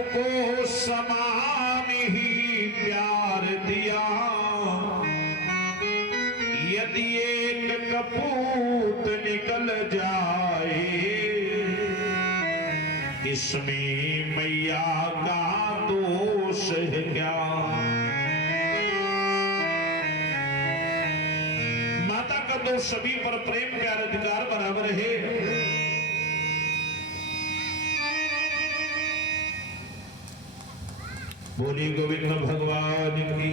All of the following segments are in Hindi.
सबको समान ही प्यार दिया, यदि एक कपूत निकल जाए इसमें मैया का दोष है क्या। माता का दोष सभी पर प्रेम प्यार अधिकार बराबर है। बोली गोविंद भगवान की।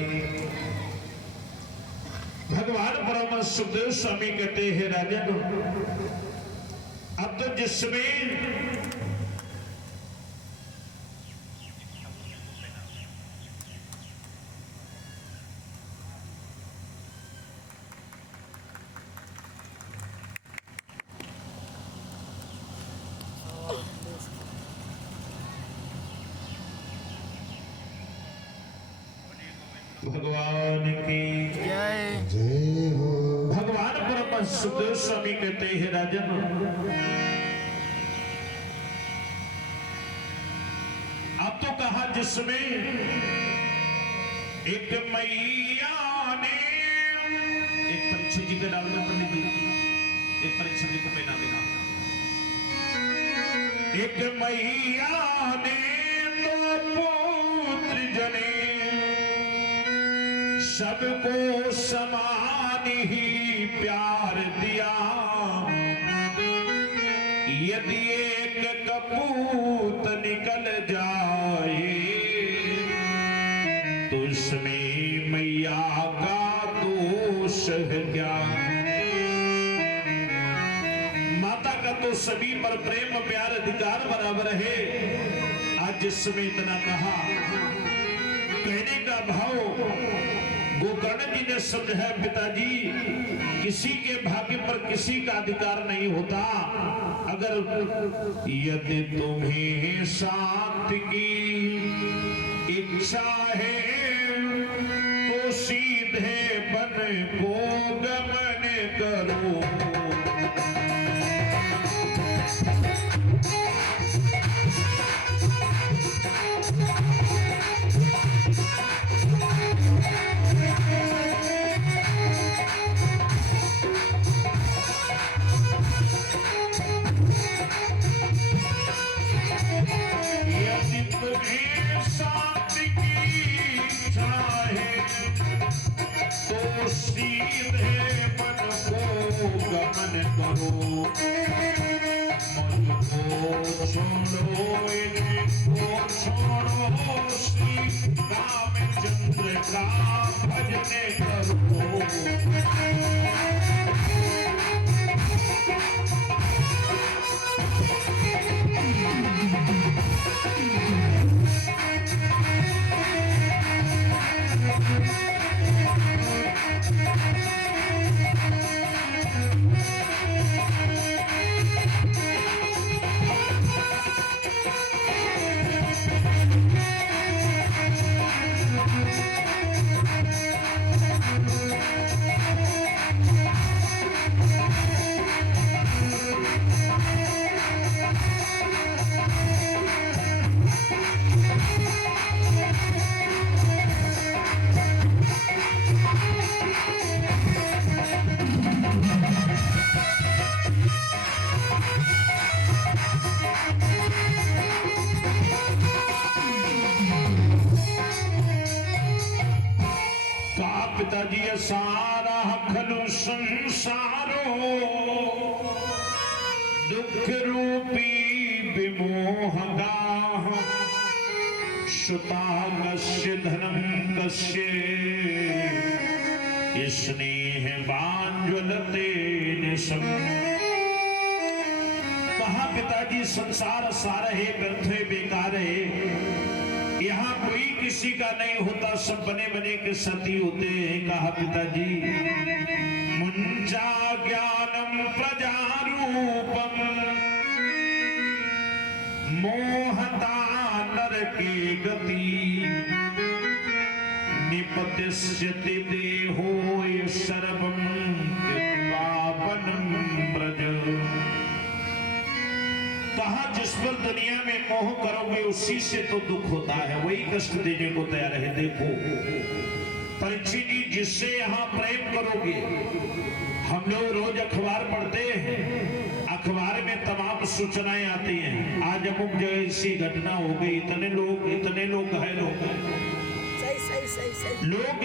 भगवान परम सुखदेव स्वामी कहते हैं राजन, अब तो जिसमें भगवान की जय हो। भगवान परम सुखदेव स्वामी कहते हैं राजन, अब तो कहा जिसमें एक मैया ने, एक परीक्षा जी का डाल दो पंडित जी, एक परीक्षा जी को पहना देना। एक मैया ने तो पुत्र जने सबको समान ही प्यार दिया, यदि एक कपूत निकल जाए तो इसमें मैया का दोष है क्या। माता का तो सभी पर प्रेम प्यार अधिकार बराबर है। आज जिसमें इतना कहा, कहने का भाव गोकर्ण जी ने समझाया, पिताजी किसी के भाग्य पर किसी का अधिकार नहीं होता। अगर यदि तुम्हें शांति की इच्छा है तो सीधे बन को गमन करो। रामचंद्र का भजन करो। पिताजी सारा खलु संसारो दुख रूपी विमोहगाः सुतामस्य धनम कस्य स्नेह बांज्वलते निशम। कहा पिताजी संसार सारा है, व्यर्थ है, बेकार है, यहाँ कोई किसी का नहीं होता, सब बने बने के सती होते हैं। कहा पिताजी मुंजा ज्ञानम प्रजारूपम मोहता नरके गति निपतिष्यति देहो सर्वं कृत्वा वनं ब्रज। कहा जिस पर दुनिया में मोह करोगे उसी से तो दुख होता है, वही कष्ट देने को तैयार है। देखो परीक्षित जी, जिससे यहाँ प्रेम करोगे, हम लोग रोज अखबार पढ़ते हैं, अखबार में तमाम सूचनाएं आती हैं, आज अमुक जगह ऐसी घटना हो गई, इतने लोग घायल हो गए। लोग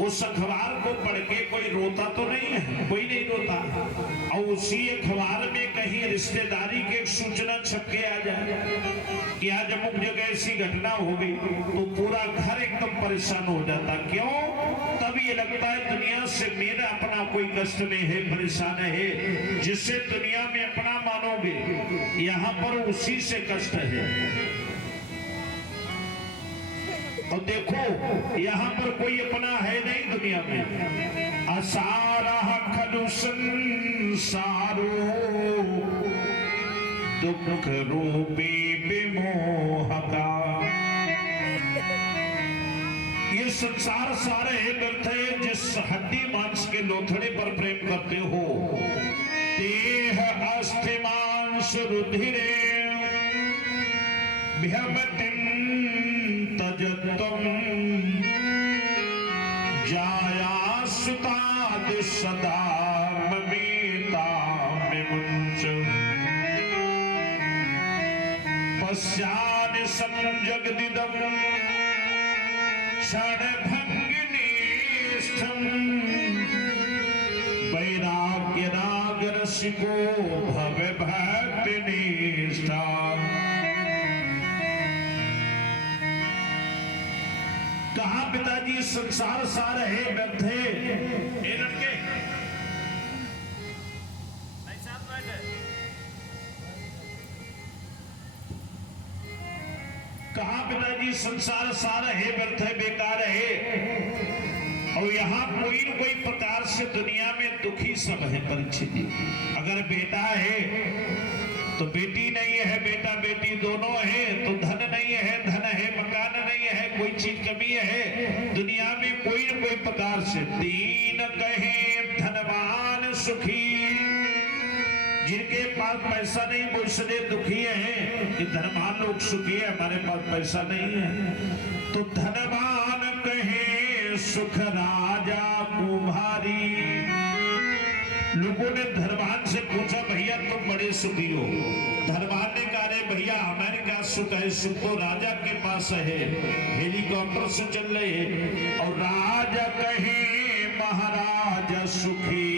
उस अखबार को पढ़ के कोई रोता तो नहीं है, कोई नहीं रोता। और उसी अखबार में कहीं रिश्तेदारी की एक सूचना छप के आ जाए कि आज अमुक जगह ऐसी घटना हो गई, तो पूरा घर एकदम परेशान हो जाता। क्यों? तब ये लगता है दुनिया से मेरा अपना कोई कष्ट में है, परेशान है। जिससे दुनिया में अपना मानोगे, यहाँ पर उसी से कष्ट है। और देखो यहाँ पर कोई अपना है नहीं दुनिया में। असारा खलु संसारो दुख रूपी विमोह का। ये संसार सारे व्यर्थ है जिस हड्डी मांस के लोथड़े पर प्रेम करते हो। देह अस्थि मांस रुधिरे भ्यमतिम तजतम जाया सुताद सदा ममीता विमुंच पश्चान संजगदिदम क्षण भंगिनीष्ठम वैराग्य राग रसिको भव भक्ति निष्ठा। कहा पिताजी संसार सार है व्यर्थ है। ए लड़के कहा पिताजी संसार सार है व्यर्थ है, बेकार है। और यहाँ कोई न कोई प्रकार से दुनिया में दुखी सब है। परीक्षित जी, अगर बेटा है तो बेटी नहीं है, बेटा बेटी दोनों है तो धन नहीं है, धन है मकान नहीं है, कोई चीज कमी है। दुनिया में कोई न कोई प्रकार से दीन कहे धनवान सुखी। जिनके पास पैसा नहीं वो इसलिए दुखी है कि धनवान लोग सुखी है, हमारे पास पैसा नहीं है। तो धनवान कहे सुख राजा कुम्हारी। लोगों ने धनवान से पूछा भैया तुम बड़े सुखी हो। धनवान ने कहा रे भैया हमारे क्या सुख है, सुख तो राजा के पास है, हेलीकॉप्टर से चल रहे हैं। और राजा कहे महाराजा सुखी,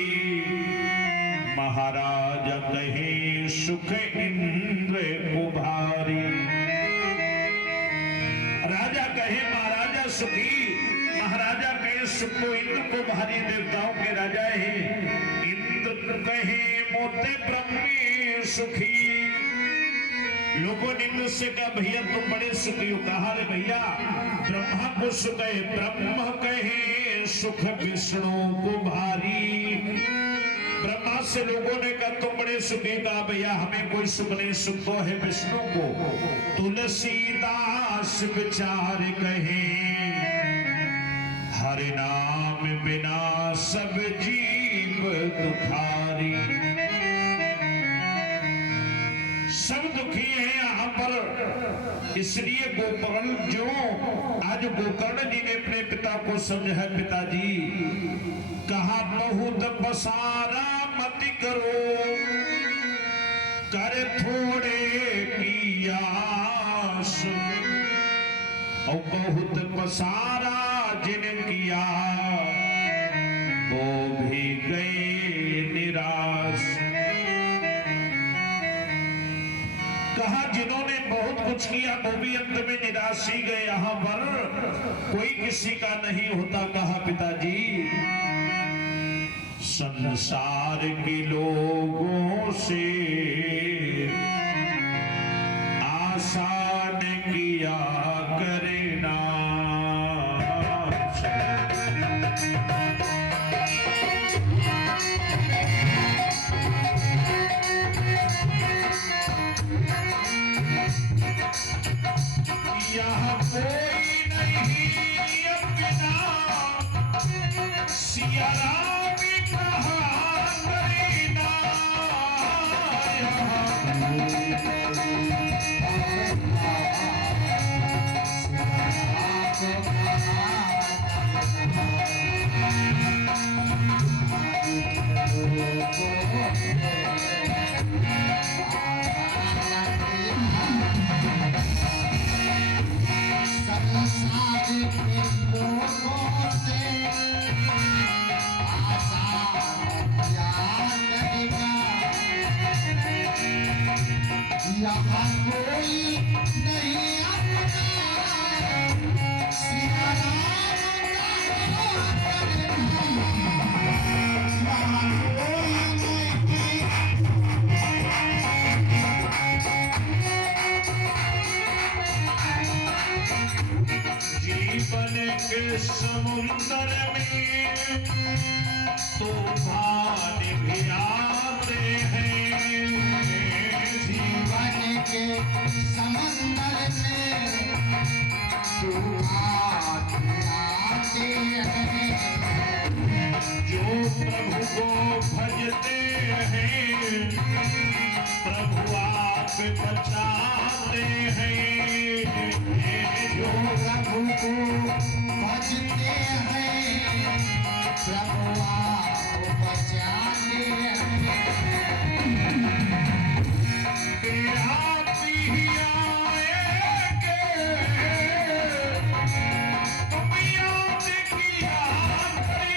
महाराजा कहे सुख इंद्र कुभारी। राजा कहे महाराजा सुखी, महाराजा कहे सुख तो इंद्र कुभारी, देवताओं के राजा है। कहे मोते ब्रह्मी सुखी। लोगों ने इंद्र से कहा भैया तुम बड़े सुखी हो। कहा रे भैया ब्रह्मा को सुख है, ब्रह्म कहे सुख विष्णु को भारी। ब्रह्मा से लोगों ने कहा तुम बड़े सुखी। कहा भैया हमें कोई सुख नहीं, सुख तो है विष्णु को। तुलसीदास विचार कहे हरि नाम बिना सब जीव दुखारी। सब दुखी है यहाँ पर। इसलिए गोकर्ण जो आज गोकर्ण जी ने अपने पिता को समझा, पिताजी कहा बहुत बसारा मत करो, कर थोड़े की आस। और बहुत बसारा जिन किया वो भी गए निराश। कहा जिन्होंने बहुत कुछ किया वो भी अंत में निराश ही गए। यहाँ पर कोई किसी का नहीं होता। कहा पिताजी संसार के लोगों से आसान किया करना। यहाँ कोई नहीं अपना सिया राम कहा करना। यहाँ समुंदर में तूफान भी आते हैं, जीवन के समंदर में तूफान आते हैं। जो प्रभु को भजते हैं प्रभु आप बचाते हैं, जो प्रभु को भजते हैं प्रभु आपको बचाते हैं। आप ही आएंगे तुम याद किया करेगा,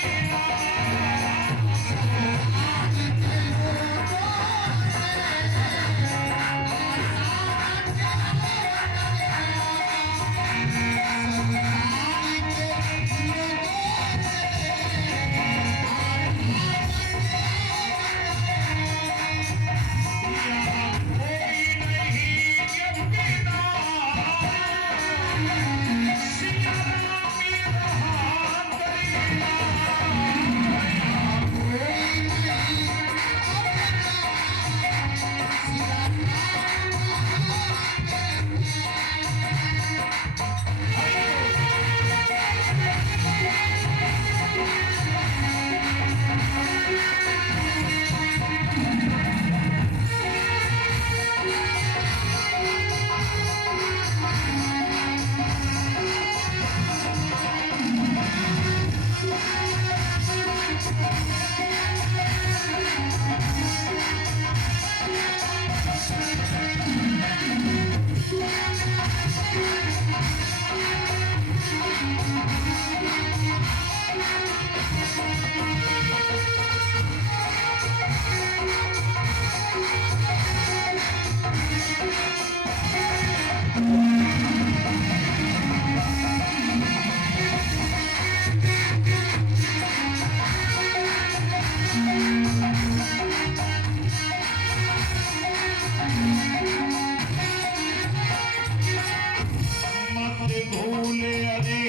मत भूले अरे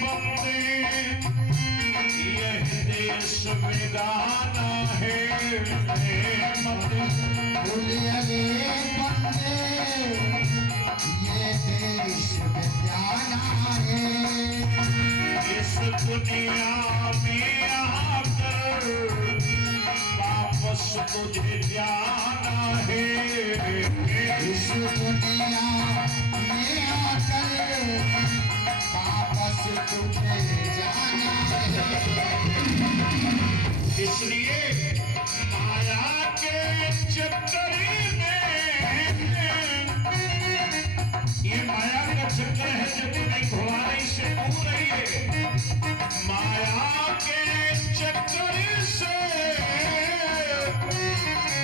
बंदे यह देश में गाना है, मत भूलिए रे बंदे ये देश में जाना है। इस दुनिया में आकर वापस तुझे जाना है, इस दुनिया में आकर वापस तुझे जाना है। इसलिए माया के चक्कर में ये माया का चक्कर है जो तुम्हें घुमाने से दूर रहिए, माया के चक्कर से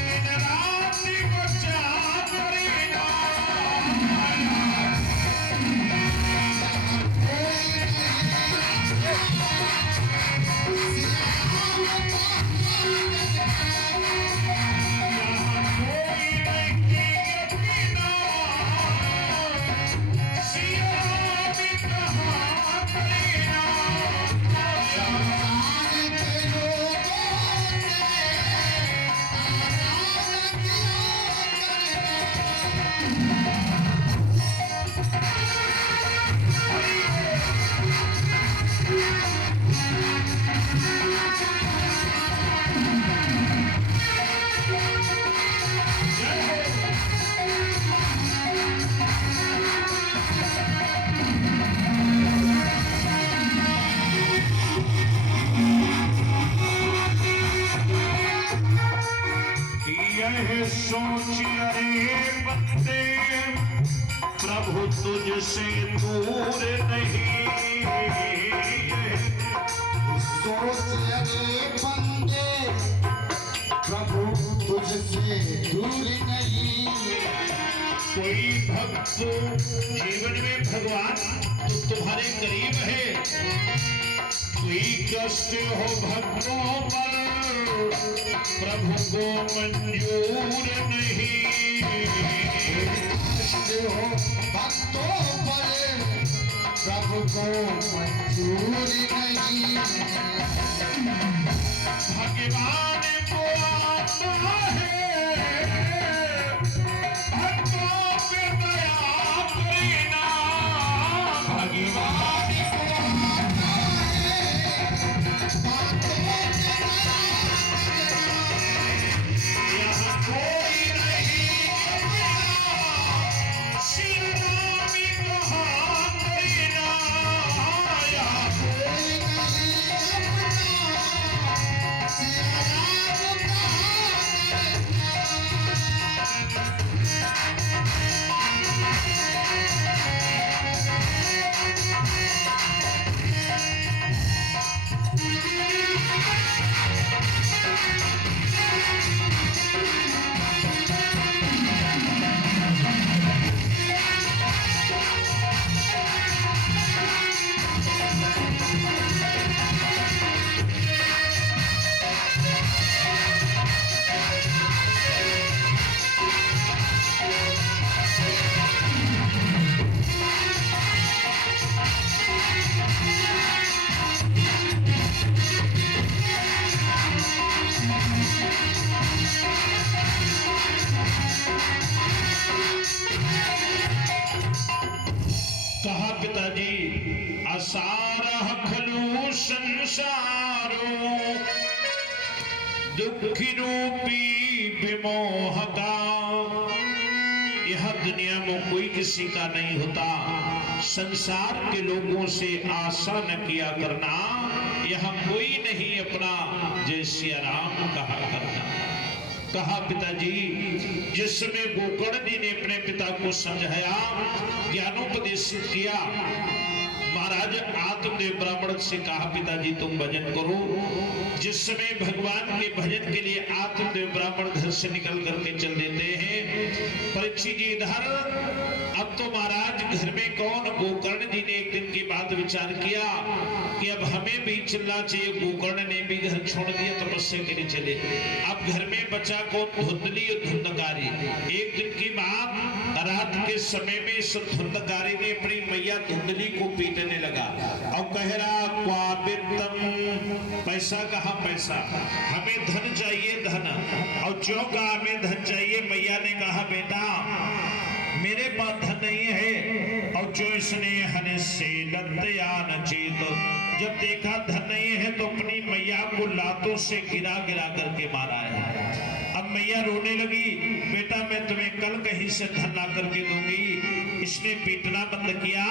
दिन रात बचा करेगा, यह सोच अरे बंदे प्रभु तुझसे दूर नहीं, सोच रे बंदे प्रभु तुझसे दूर नहीं। कोई भक्त जीवन में भगवान तो तुम्हारे करीब है, कोई कष्ट हो भक्तों पर प्रभु को मंजूर नहीं, कष्ट हो भक्तों पर सबको मंजूर नहीं भगवान को आता है भक्तों पे दया करना भगवान यहाँ कोई नहीं शिवनामी कहाँ करना यहाँ कहा पिताजी असारह खलु संसारो दुखी रूपी विमोह का यह दुनिया में कोई किसी का नहीं होता संसार के लोगों से आशा न किया करना यह कोई नहीं अपना जय सिया राम कहा करना कहा पिताजी जिस समय गोकर्ण जी ने अपने पिता को समझाया ज्ञानोपदेश किया महाराज आत्मदेव ब्राह्मण से कहा पिताजी तुम भजन करो जिस समय भगवान के भजन के लिए आत्मदेव ब्राह्मण घर से निकल करके चल देते हैं परीक्षित जी इधर अब तो महाराज घर में कौन गोकर्ण जी ने एक दिन की बात विचार किया कि अब हमें भी चलना चाहिए गोकर्ण ने भी घर छोड़ दिया तपस्या के लिए चले अब घर में बचा को धुंधली और धुंधकारी एक दिन की बात रात के समय में इस धुंधकारी ने अपनी मैया धुंधली को पीटने लगा और कह रहा क्वाबितम पैसा कहा पैसा हमें धन चाहिए धन और जो कहा हमें धन चाहिए मैया ने कहा बेटा मेरे पास धन नहीं है और जो इसने हने से दत्तया नचेत जब देखा धन नहीं है तो अपनी मैया को लातों से गिरा गिरा करके मारा है अब मैया रोने लगी बेटा मैं तुम्हें कल कहीं से धन ला करके दूंगी इसने पीटना बंद किया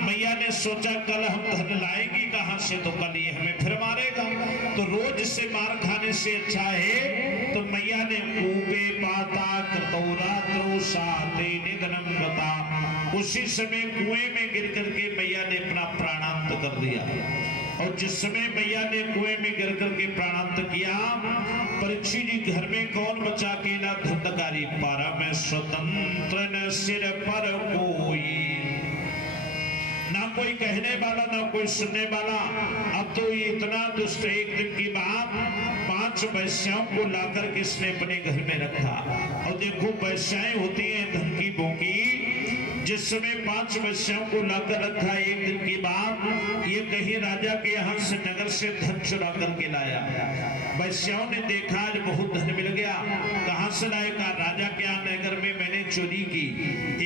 मैया ने सोचा कल हम धन लाएंगी कहां से तो कल ये हमें फिर मारेगा तो रोज से मार खाने से अच्छा है तो मैया ने ऊपे पाता कृतौरात्रो साते निधनम बता उसी समय कुएं में गिर करके मैया ने अपना प्राणांत कर दिया और जिस समय मैया ने कुएं में गिर करके प्राणांत किया परीक्षित जी घर में कौन बचा अकेला धुंधकारी पारा में स्वतंत्र न सिर पर कोई ना कोई कहने वाला ना कोई सुनने वाला अब तो ये इतना दुष्ट एक दिन की बात 5 वैश्याओं को लाकर के इसने अपने घर में रखा और देखो वैश्याएं होती हैं धन की भोगी जिस समय 5 वैश्याओं को लाकर रखा एक दिन की बात ये कहीं राजा के यहाँ से नगर से धन चुरा करके लाया वैश्याओं ने देखा आज बहुत धन मिल गया कहां से लाए कहा राजा के यहाँ नगर में मैंने चोरी की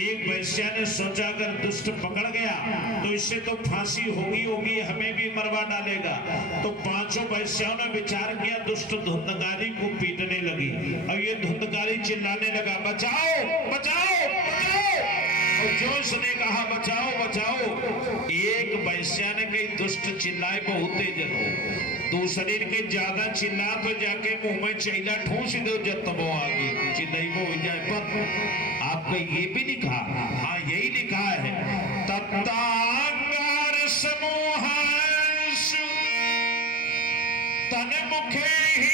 एक वैश्या ने सोचा अगर दुष्ट पकड़ गया तो इससे तो फांसी होगी होगी हमें भी मरवा डालेगा तो 5 वैश्याओं ने विचार किया दुष्ट धुंधकारी को पीटने लगी और ये धुंधकारी चिल्लाने लगा बचाओ बचाओ बचाओ और जो उसने कहा बचाओ बचाओ एक वैश्या ने कही दुष्ट चिल्लाए बहुत तेज हो दूसरे के ज्यादा चिल्ला तो जाके मुंह में चैला ठूस दो जब तब वो आगे चिल्लाई वो हो जाए पर आपका ये भी लिखा हाँ यही लिखा है तप्तांगार समूह तन मुखे ही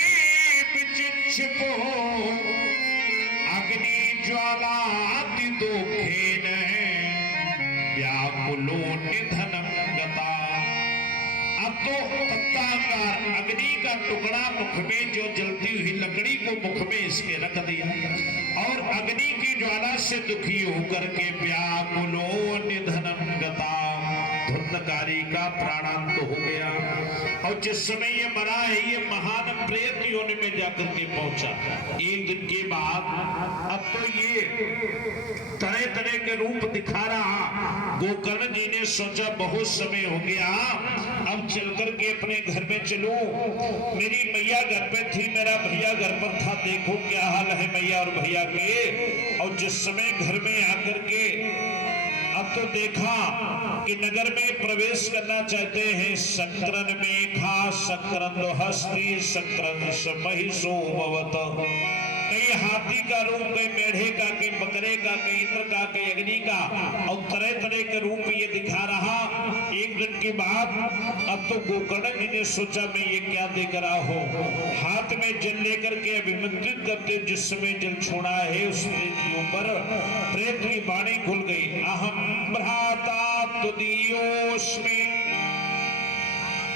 विचिक्षिपो अग्नि ज्वाला अति दुखेन व्याकुलो निधनम गता अब तो तप्तांगार अग्नि का टुकड़ा मुख में जो जलती हुई लकड़ी को मुख में इसके रख दिया और अग्नि की ज्वाला से दुखी होकर के व्याकुलो निधनम गता धुंधकारी का प्राणांत हो गया। और जिस समय ये मरा है ये महान प्रेत योनि में जाकर के पहुंचा। एक दिन के बाद अब तो ये तरह तरह के रूप दिखा रहा। गोकर्ण जी ने सोचा बहुत समय हो गया, अब चल करके अपने घर में चलूं। मेरी मैया घर पे थी, मेरा भैया घर पर था, देखो क्या हाल है मैया और भैया के। और जिस समय घर में आकर के अब तो देखा कि नगर में प्रवेश करना चाहते हैं। शक्रन में खा शक्रन हस्ती शक्रन महिषो भवत। कहीं हाथी का रूप, कहीं मेढ़े का, कहीं बकरे का, कहीं इंद्र का, कहीं अग्नि का, और तरह तरह के रूप ये दिखा रहा। एक दिन के बाद अब तो गोकर्ण जी ने सोचा मैं ये क्या देख रहा हूँ। हाथ में जल लेकर के अभिमंत्रित करते जिस समय जल छोड़ा है उस प्रेत के ऊपर प्रेत की वाणी खुल गई। अहम भ्राता तुदीयोस्मि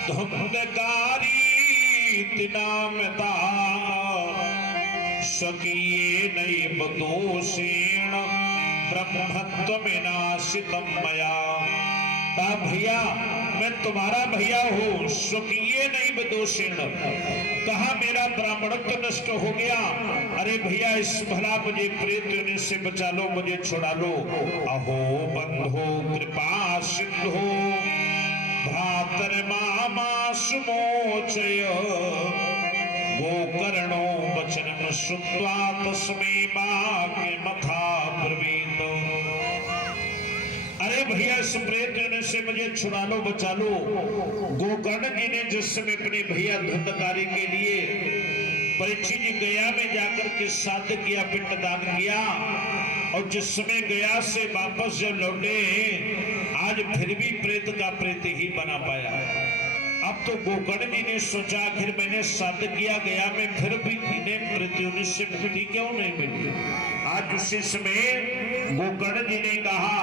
धुंधकारी तिनामता स्वकीये नैव दोषेण ब्रह्मत्व विनाशितम मया। भैया मैं तुम्हारा भैया हूँ, स्वकीये नैव दोषेण, कहा मेरा ब्राह्मणत्व नष्ट हो गया। अरे भैया इस भला मुझे प्रेत से बचा लो, मुझे छुड़ा लो। अहो बंधो कृपा सिंधो भ्रातर मामा सुमोचय। गोकर्णो वचनं श्रुत्वा तस्मै वाक्य मथा ब्रवीत। अरे भैया इस प्रेत से मुझे छुड़ा लो, बचा लो। गोकर्ण जी ने जिस समय अपने भैया धुंधकारी के लिए परीक्षित जी गया में जाकर के श्राद्ध किया, पिंडदान किया, और जिस समय गया से वापस जब लौटे आज फिर भी प्रेत का प्रेत ही बना पाया। अब तो गोकर्ण जी ने सोचा आखिर मैंने श्राद्ध किया गया में, फिर भी इन्हें मृत्यु से मुक्ति क्यों नहीं मिली। आज उसी समय गोकर्ण जी ने कहा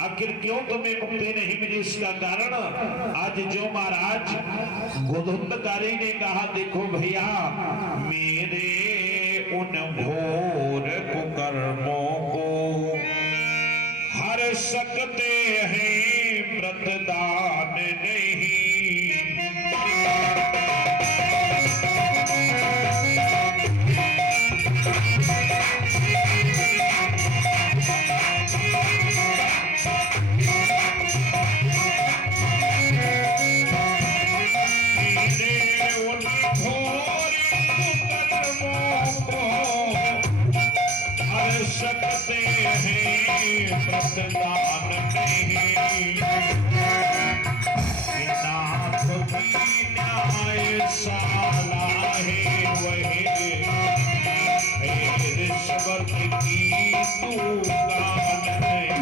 आखिर क्यों तुम्हें मुक्ति नहीं मिली, इसका कारण आज जो महाराज धुंधकारी ने कहा देखो भैया मेरे उन घोर कुकर्मों को हर सकते हैं व्रतदान नहीं। सकते हैं व्रतदान नहीं। नाथ की न्यायशाला है वही रिश्वत की दुकान नहीं।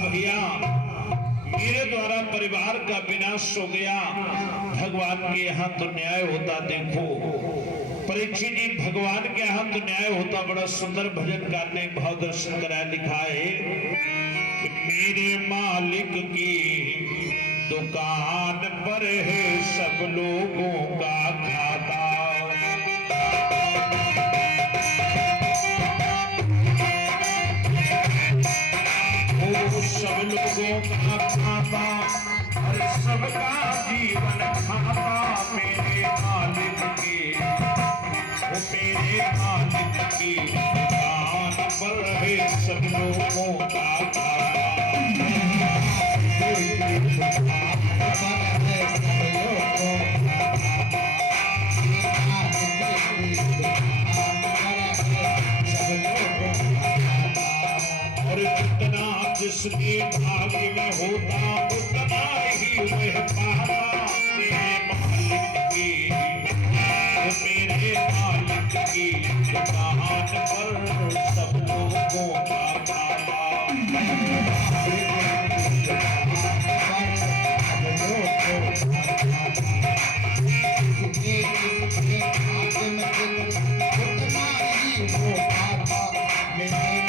भैया मेरे द्वारा परिवार का विनाश हो गया, भगवान के यहाँ तो न्याय होता। देखो परीक्षित जी भगवान के यहाँ तो न्याय होता। बड़ा सुंदर भजन कार ने भाव दर्शन कराया, लिखा है कि मेरे मालिक की दुकान पर है सब लोगों का खाता। सब लोगों का खाता और सबका जीवन खाता मेरे मालिक की, वो मेरे मालिक की दुकान पर है सब लोगों का खाता। और जितना जिसके भाग्य में होता उतना ही वह पाता। मेरे मालिक की, मेरे मालिक की दुकान पर सब लोगों का खाता। उतना ही वो खाता मेरे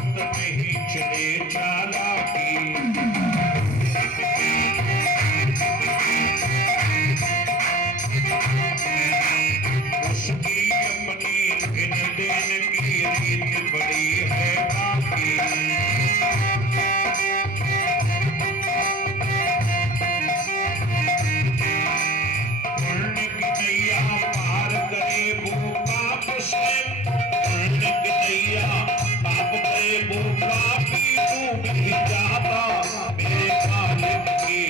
मंद में ही चले चालाकी। उसकी अपनी गिन देन की रीत बड़ी है बाकी। पुण्य की नैया पार करे वो पाप से, पुण्य की नैया पाप करे वो पापी डूब ही जाता। मेरे मालिक की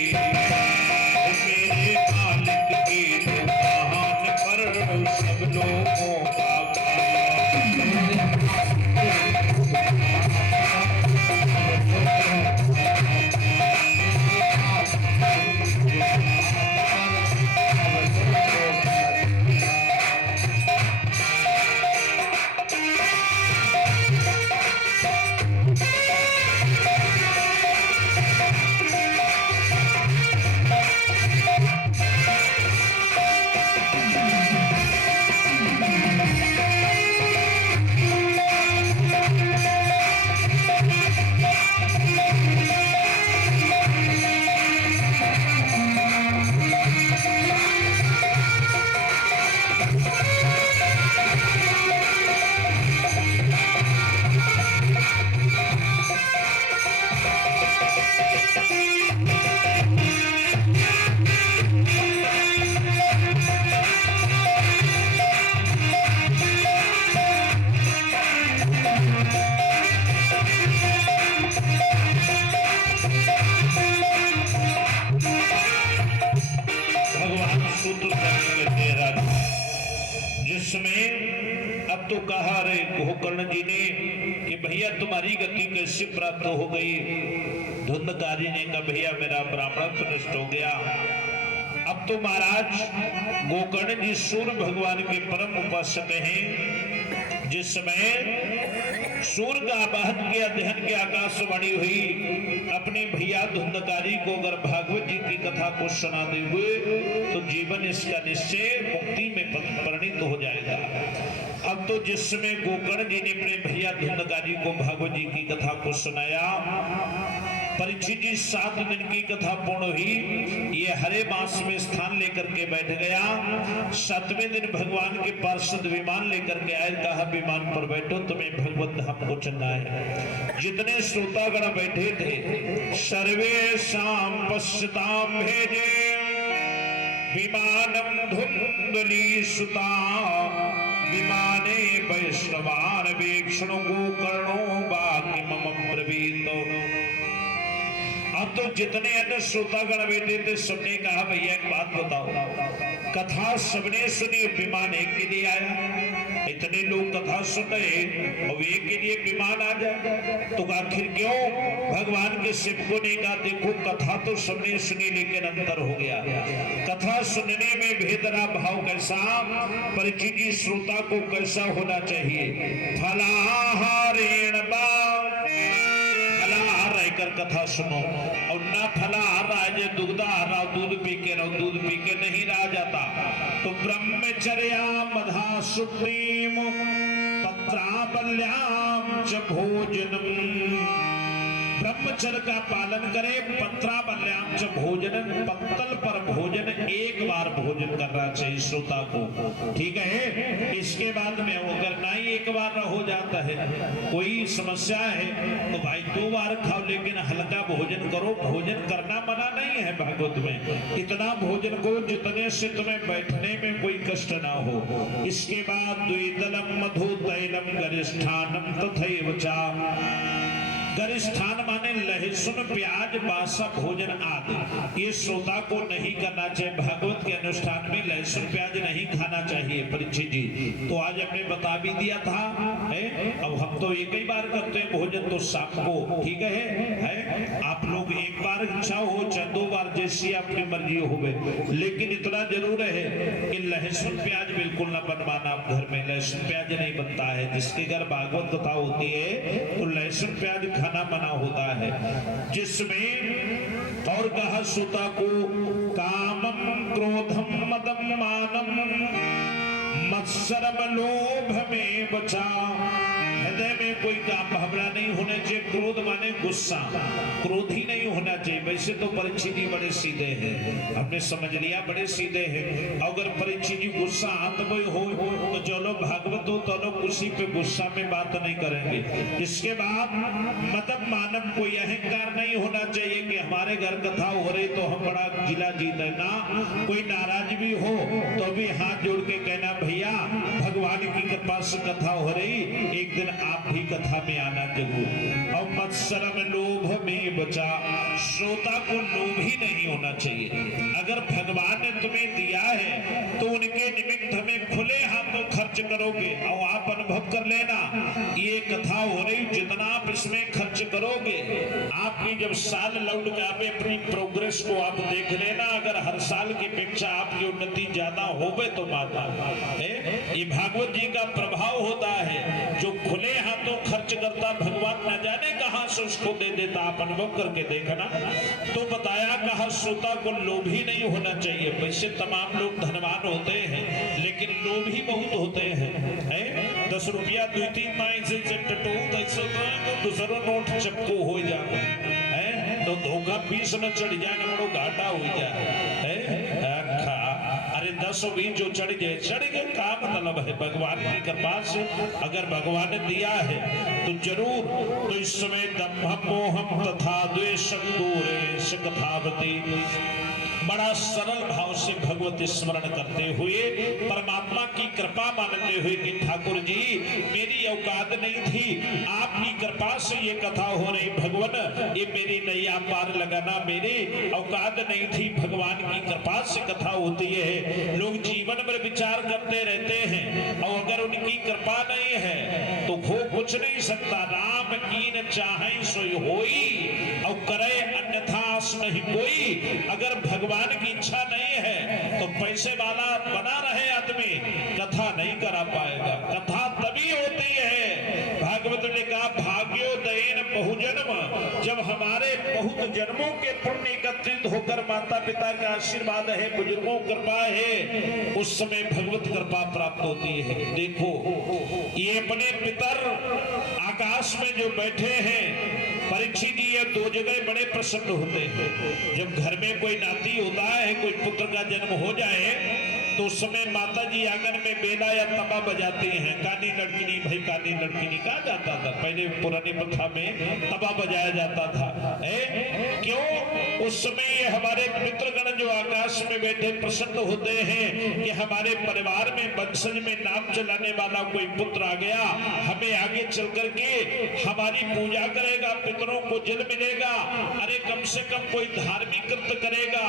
दुकान पर सब लोगों का जिसमें अब तो कहा रे गोकर्ण जी ने कि भैया तुम्हारी गति कैसे प्राप्त हो गई। धुंधकारी ने कहा भैया मेरा ब्राह्मण तो नष्ट हो गया। अब तो महाराज गोकर्ण जी सूर्य भगवान के परम उपासक हैं। जिस समय सूर्य का आवाहन किया, ध्यान की आकाशवाणी हुई, अपने भैया धुंधकारी को अगर भागवत जी की कथा को सुना दे हुए तो जीवन इसका निश्चय मुक्ति में परिणित हो जाएगा। अब तो जिस समय गोकर्ण जी ने अपने भैया धुंधकारी को भागवत जी की कथा को सुनाया, परीक्षित जी 7 दिन की कथा पूर्ण हुई। ये हरे मास में स्थान लेकर के बैठ गया। 7वें दिन भगवान के पार्षद विमान लेकर के आए, कहा विमान पर बैठो, तुम्हें भगवत धाम को चलना है। जितने श्रोतागण बैठे थे सर्वेषां पश्यतां भेजे विमानम धुंधली सुता विमाने वैष्णवान वीक्षणो गोकर्णो बाकी मम ब्रवीतो। अब तो जितने अन्य श्रोतागण बैठे थे सबने कहा भैया एक बात बताओ, कथा सबने सुनी, विमान एक के लिए आया। इतने लोग कथा सुन रहे और एक के लिए विमान आ जाए तो आखिर क्यों? भगवान के सेवकों ने कहा देखो कथा तो सबने सुनी लेकिन अंतर हो गया। कथा सुनने में भेदरा भाव कैसा, परीक्षित जी श्रोता को कैसा होना चाहिए। फलाहारेण रहकर कथा सुनो और ना फलाहार रहा है, दुग्धाहार रहा, दूध पी के रहो, दूध पी के नहीं रहा जाता तो ब्रह्मचर्या मधा सुप्रीम पत्राबल्याम च भोजनम। ब्रह्मचर्य का पालन करे, पत्राबल्याम च भोजन, पत्तल पर भोजन, एक बार भोजन करना चाहिए श्रोता को, ठीक है। इसके बाद में अगर नहीं एक बार हो जाता है, कोई समस्या है तो भाई 2 बार खाओ लेकिन हल्का भोजन करो। भोजन करना मना नहीं है भागवत में, इतना भोजन करो जितने से तुम्हें बैठने में कोई कष्ट ना हो। इसके बाद द्विदलम मधु तैलम गरिष्ठानम तथैव च। गरिष्ठान माने लहसुन प्याज बासा भोजन आदि, ये श्रोता को नहीं करना चाहिए। भागवत के अनुष्ठान में लहसुन प्याज नहीं खाना चाहिए परीक्षित जी। तो आज हमने बता भी दिया था है? अब हम तो एक ही बार करते हैं भोजन तो शाम को, ठीक है? आप लोग एक बार इच्छा हो चाहे 2 बार जैसी आपकी मर्जी हो गए, लेकिन इतना जरूर है कि लहसुन प्याज बिल्कुल ना बनवाना। आप घर में लहसुन प्याज नहीं बनता है। जिसके घर भागवत कथा होती है तो लहसुन प्याज खाना मना होता है। जिसमें और कहा श्रोता को कामम क्रोधम मदम मानम मत्सरम लोभ में बचा। हृदय में कोई काम भावना नहीं होना चाहिए। क्रोध माने गुस्सा, क्रोध ही नहीं होना चाहिए। वैसे तो परीक्षित जी बड़े सीधे हैं, हमने समझ लिया बड़े सीधे हैं। अगर परीक्षित जी गुस्सा आत्मय हो तो जो लोग भागवत हो तो लोग उसी पे गुस्सा में बात नहीं करेंगे। इसके बाद मतलब मानव कोई अहंकार नहीं होना चाहिए कि हमारे घर कथा हो रही तो हम बड़ा जिला जीत है ना। कोई नाराज भी हो तो भी हाथ जोड़ के कहना भैया भगवान की कृपा से कथा हो रही, एक दिन आप भी कथा में आना जरूर। और मत्सरम लोभ में बचा, श्रोता को लोभ ही नहीं होना चाहिए। अगर भगवान ने तुम्हें दिया है तो उनके निमित्त हमें खुले हाथों खर्च करोगे। और आप अनुभव कर लेना, ये कथा हो रही जितना आप इसमें खर्च करोगे, आपकी जब साल लौट के आप अपनी प्रोग्रेस को आप देख लेना, अगर हर साल की अपेक्षा आपकी उन्नति ज्यादा होवे तो माता है। ये भागवत जी का प्रभाव होता है। जो खुले हाथों खर्च करता भगवान न जाने कहां से उसको दे देता। आप अनुभव करके देखना। तो बताया कहा श्रोता को लोभी नहीं होना चाहिए। वैसे तमाम लोग धनवान होते हैं लेकिन लोभी बहुत होते हैं। 10 रुपया 2-3 माई से टटो दूसरा नोट चपको हो जाए है तो धोखा 20 न चढ़ जाए बड़ो घाटा हो जाए। अरे 10-20 जो चढ़ गए का मतलब है भगवान की कृपा से। अगर भगवान ने दिया है तो जरूर। तो इस समय दम्भम मोहम तथा द्वेषम दूरे कथावती बड़ा सरल भाव से भगवत स्मरण करते हुए परमात्मा की कृपा मानते हुए कि ठाकुर जी मेरी औकात नहीं थी, आपकी कृपा से ये कथा हो रही। भगवान ये मेरी नैया पार लगाना मेरी औकात नहीं थी, भगवान की कृपा से कथा होती है। लोग जीवन भर विचार करते रहते हैं और अगर उनकी कृपा नहीं है तो हो कुछ नहीं सकता। राम कीन चाहे सोई होई और करे अन्यथा नहीं कोई। अगर भगवान की इच्छा नहीं है तो पैसे वाला बना रहे आदमी कथा नहीं करा पाएगा। कथा तभी होती है, भागवत ने कहा भाग्योदयन बहुजन्म, जब हमारे बहुत जन्मों के पुण्य एकत्रित होकर माता पिता का आशीर्वाद है, बुजुर्गों कृपा है, उस समय भगवत कृपा प्राप्त होती है। देखो ये अपने पितर आकाश में जो बैठे हैं परीक्षित जी, ये 2 जगह बड़े प्रसन्न होते हैं। जब घर में कोई नाती होता है, कोई पुत्र का जन्म हो जाए तो उस समय माता जी आंगन में बेला या तबा बजाती हैं। कानी लड़किनी भाई कानी लड़किनी कहा जाता था पहले पुरानी प्रथा में, तबा बजाया जाता था। क्यों? उस समय ये हमारे मित्रगण जो आकाश में बैठे प्रसन्न होते हैं कि हमारे परिवार में वंशज में नाम चलाने वाला कोई पुत्र आ गया, हमें आगे चल करके हमारी पूजा करेगा, पितरों को जल मिलेगा। अरे कम से कम कोई धार्मिक कृत्य करेगा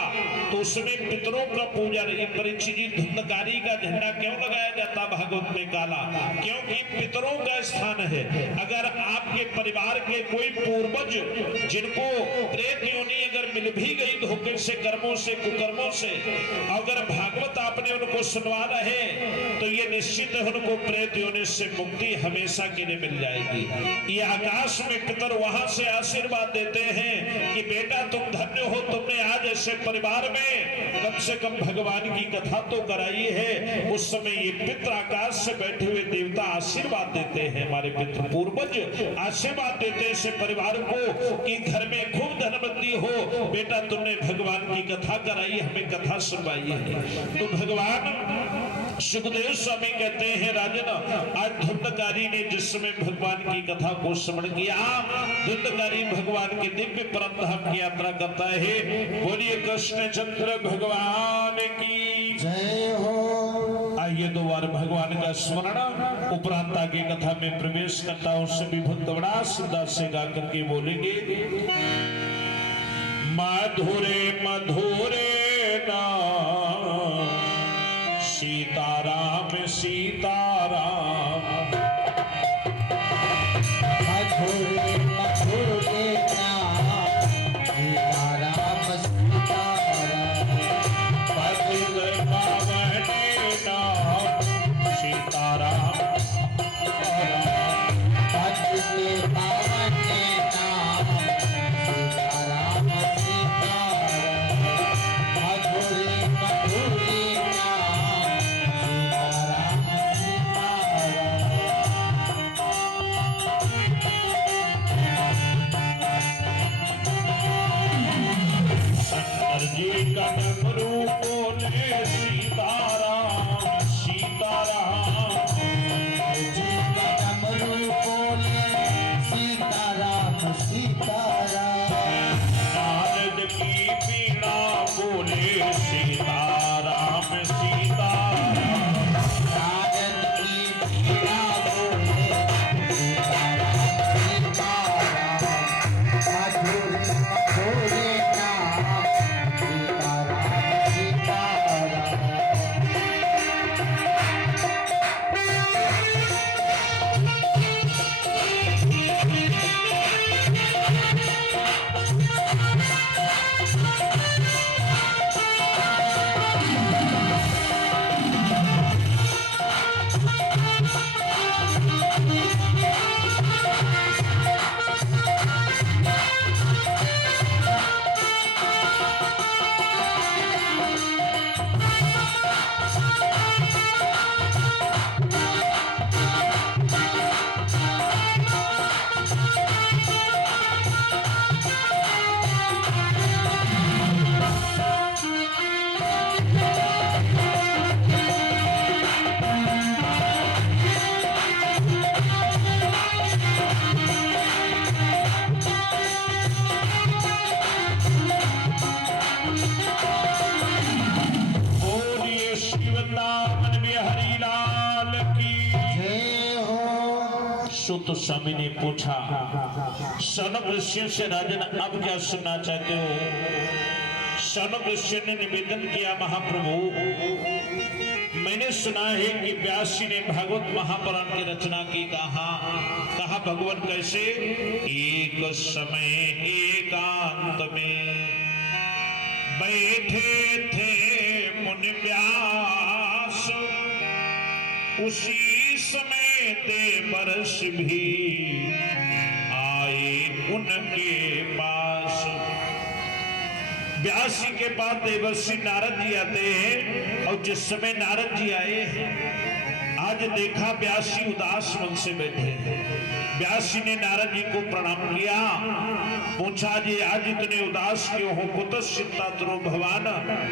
तो उसमें पितरों का पूजा। परीक्षित जी धुंधकारी का झंडा क्यों लगाया जाता भागवत में काला? क्योंकि पितरों का स्थान है। अगर आपके परिवार के कोई पूर्वज जिनको प्रेत योनि अगर मिल भी गई धोखे से, कर्मों से, कुकर्मों से, अगर भागवत आपने उनको सुनवा रहे तो ये निश्चित है उनको प्रेत योनि से मुक्ति हमेशा के लिए मिल जाएगी। ये आकाश में पितर वहां से आशीर्वाद देते हैं कि बेटा तुम धन्य हो, तुमने आज ऐसे परिवार में कम से कम भगवान की कथा तो कराई है। उस समय ये पितर आकाश से बैठे हुए देवता आशीर्वाद देते हैं, हमारे पितृ पूर्वज आशीर्वाद देते हैं इस परिवार को कि घर में खूब धनवंती हो, बेटा तुमने भगवान की कथा कराई, हमें कथा सुनवाई है। तो भगवान सुखदेव स्वामी कहते हैं राजन, आज धुंधकारी ने जिस समय भगवान की कथा को स्मरण किया, धुंधकारी भगवान के दिव्य परम धाम की यात्रा करता है। बोलिए कृष्णचंद्र भगवान की जय हो। आइए 2 बार भगवान का स्मरण उपरांत आगे कथा में प्रवेश करता हूं। सभी भक्त बड़ा श्रद्धा से गा करके बोलेंगे मधुरे मधुरे नाम सीताराम सीताराम। मधुरे मधुरे नाम सीताराम सीताराम। पतित पावन नाम सीताराम पतित पावन नाम सीताराम सीताराम। मधुरे मधुरे नाम सीताराम का डमरू बोले सीताराम सीताराम। जी का डमरू बोले सीताराम सीताराम। नारद की बीणा बोले सीताराम सीताराम। नारद की बीणा बोले सीताराम सीताराम। मधुर मधुर नाम सीताराम सीताराम। बोलिए शिवनामन में हरि लाल की। जय हो। सुत स्वामी ने पूछा, सनक ऋषि से राजन अब क्या सुनना चाहते हो? सनक ऋषि ने निवेदन किया, महाप्रभु मैंने सुना है कि व्यास जी ने भागवत महापुराण की रचना की। कहा भगवान कैसे? एक समय एकांत में बैठे थे मुनि व्यास, उसी समय देवर्ष भी आए उनके पास। व्यास जी के पास देवर्षि नारद जी आते हैं, और जिस समय नारद जी आए हैं, आज देखा व्यास जी उदास मन से बैठे हैं। व्यास जी ने नारद जी को प्रणाम किया, पूछा जी आज इतने उदास क्यों हो? कुतः चिंता तुरो भगवान,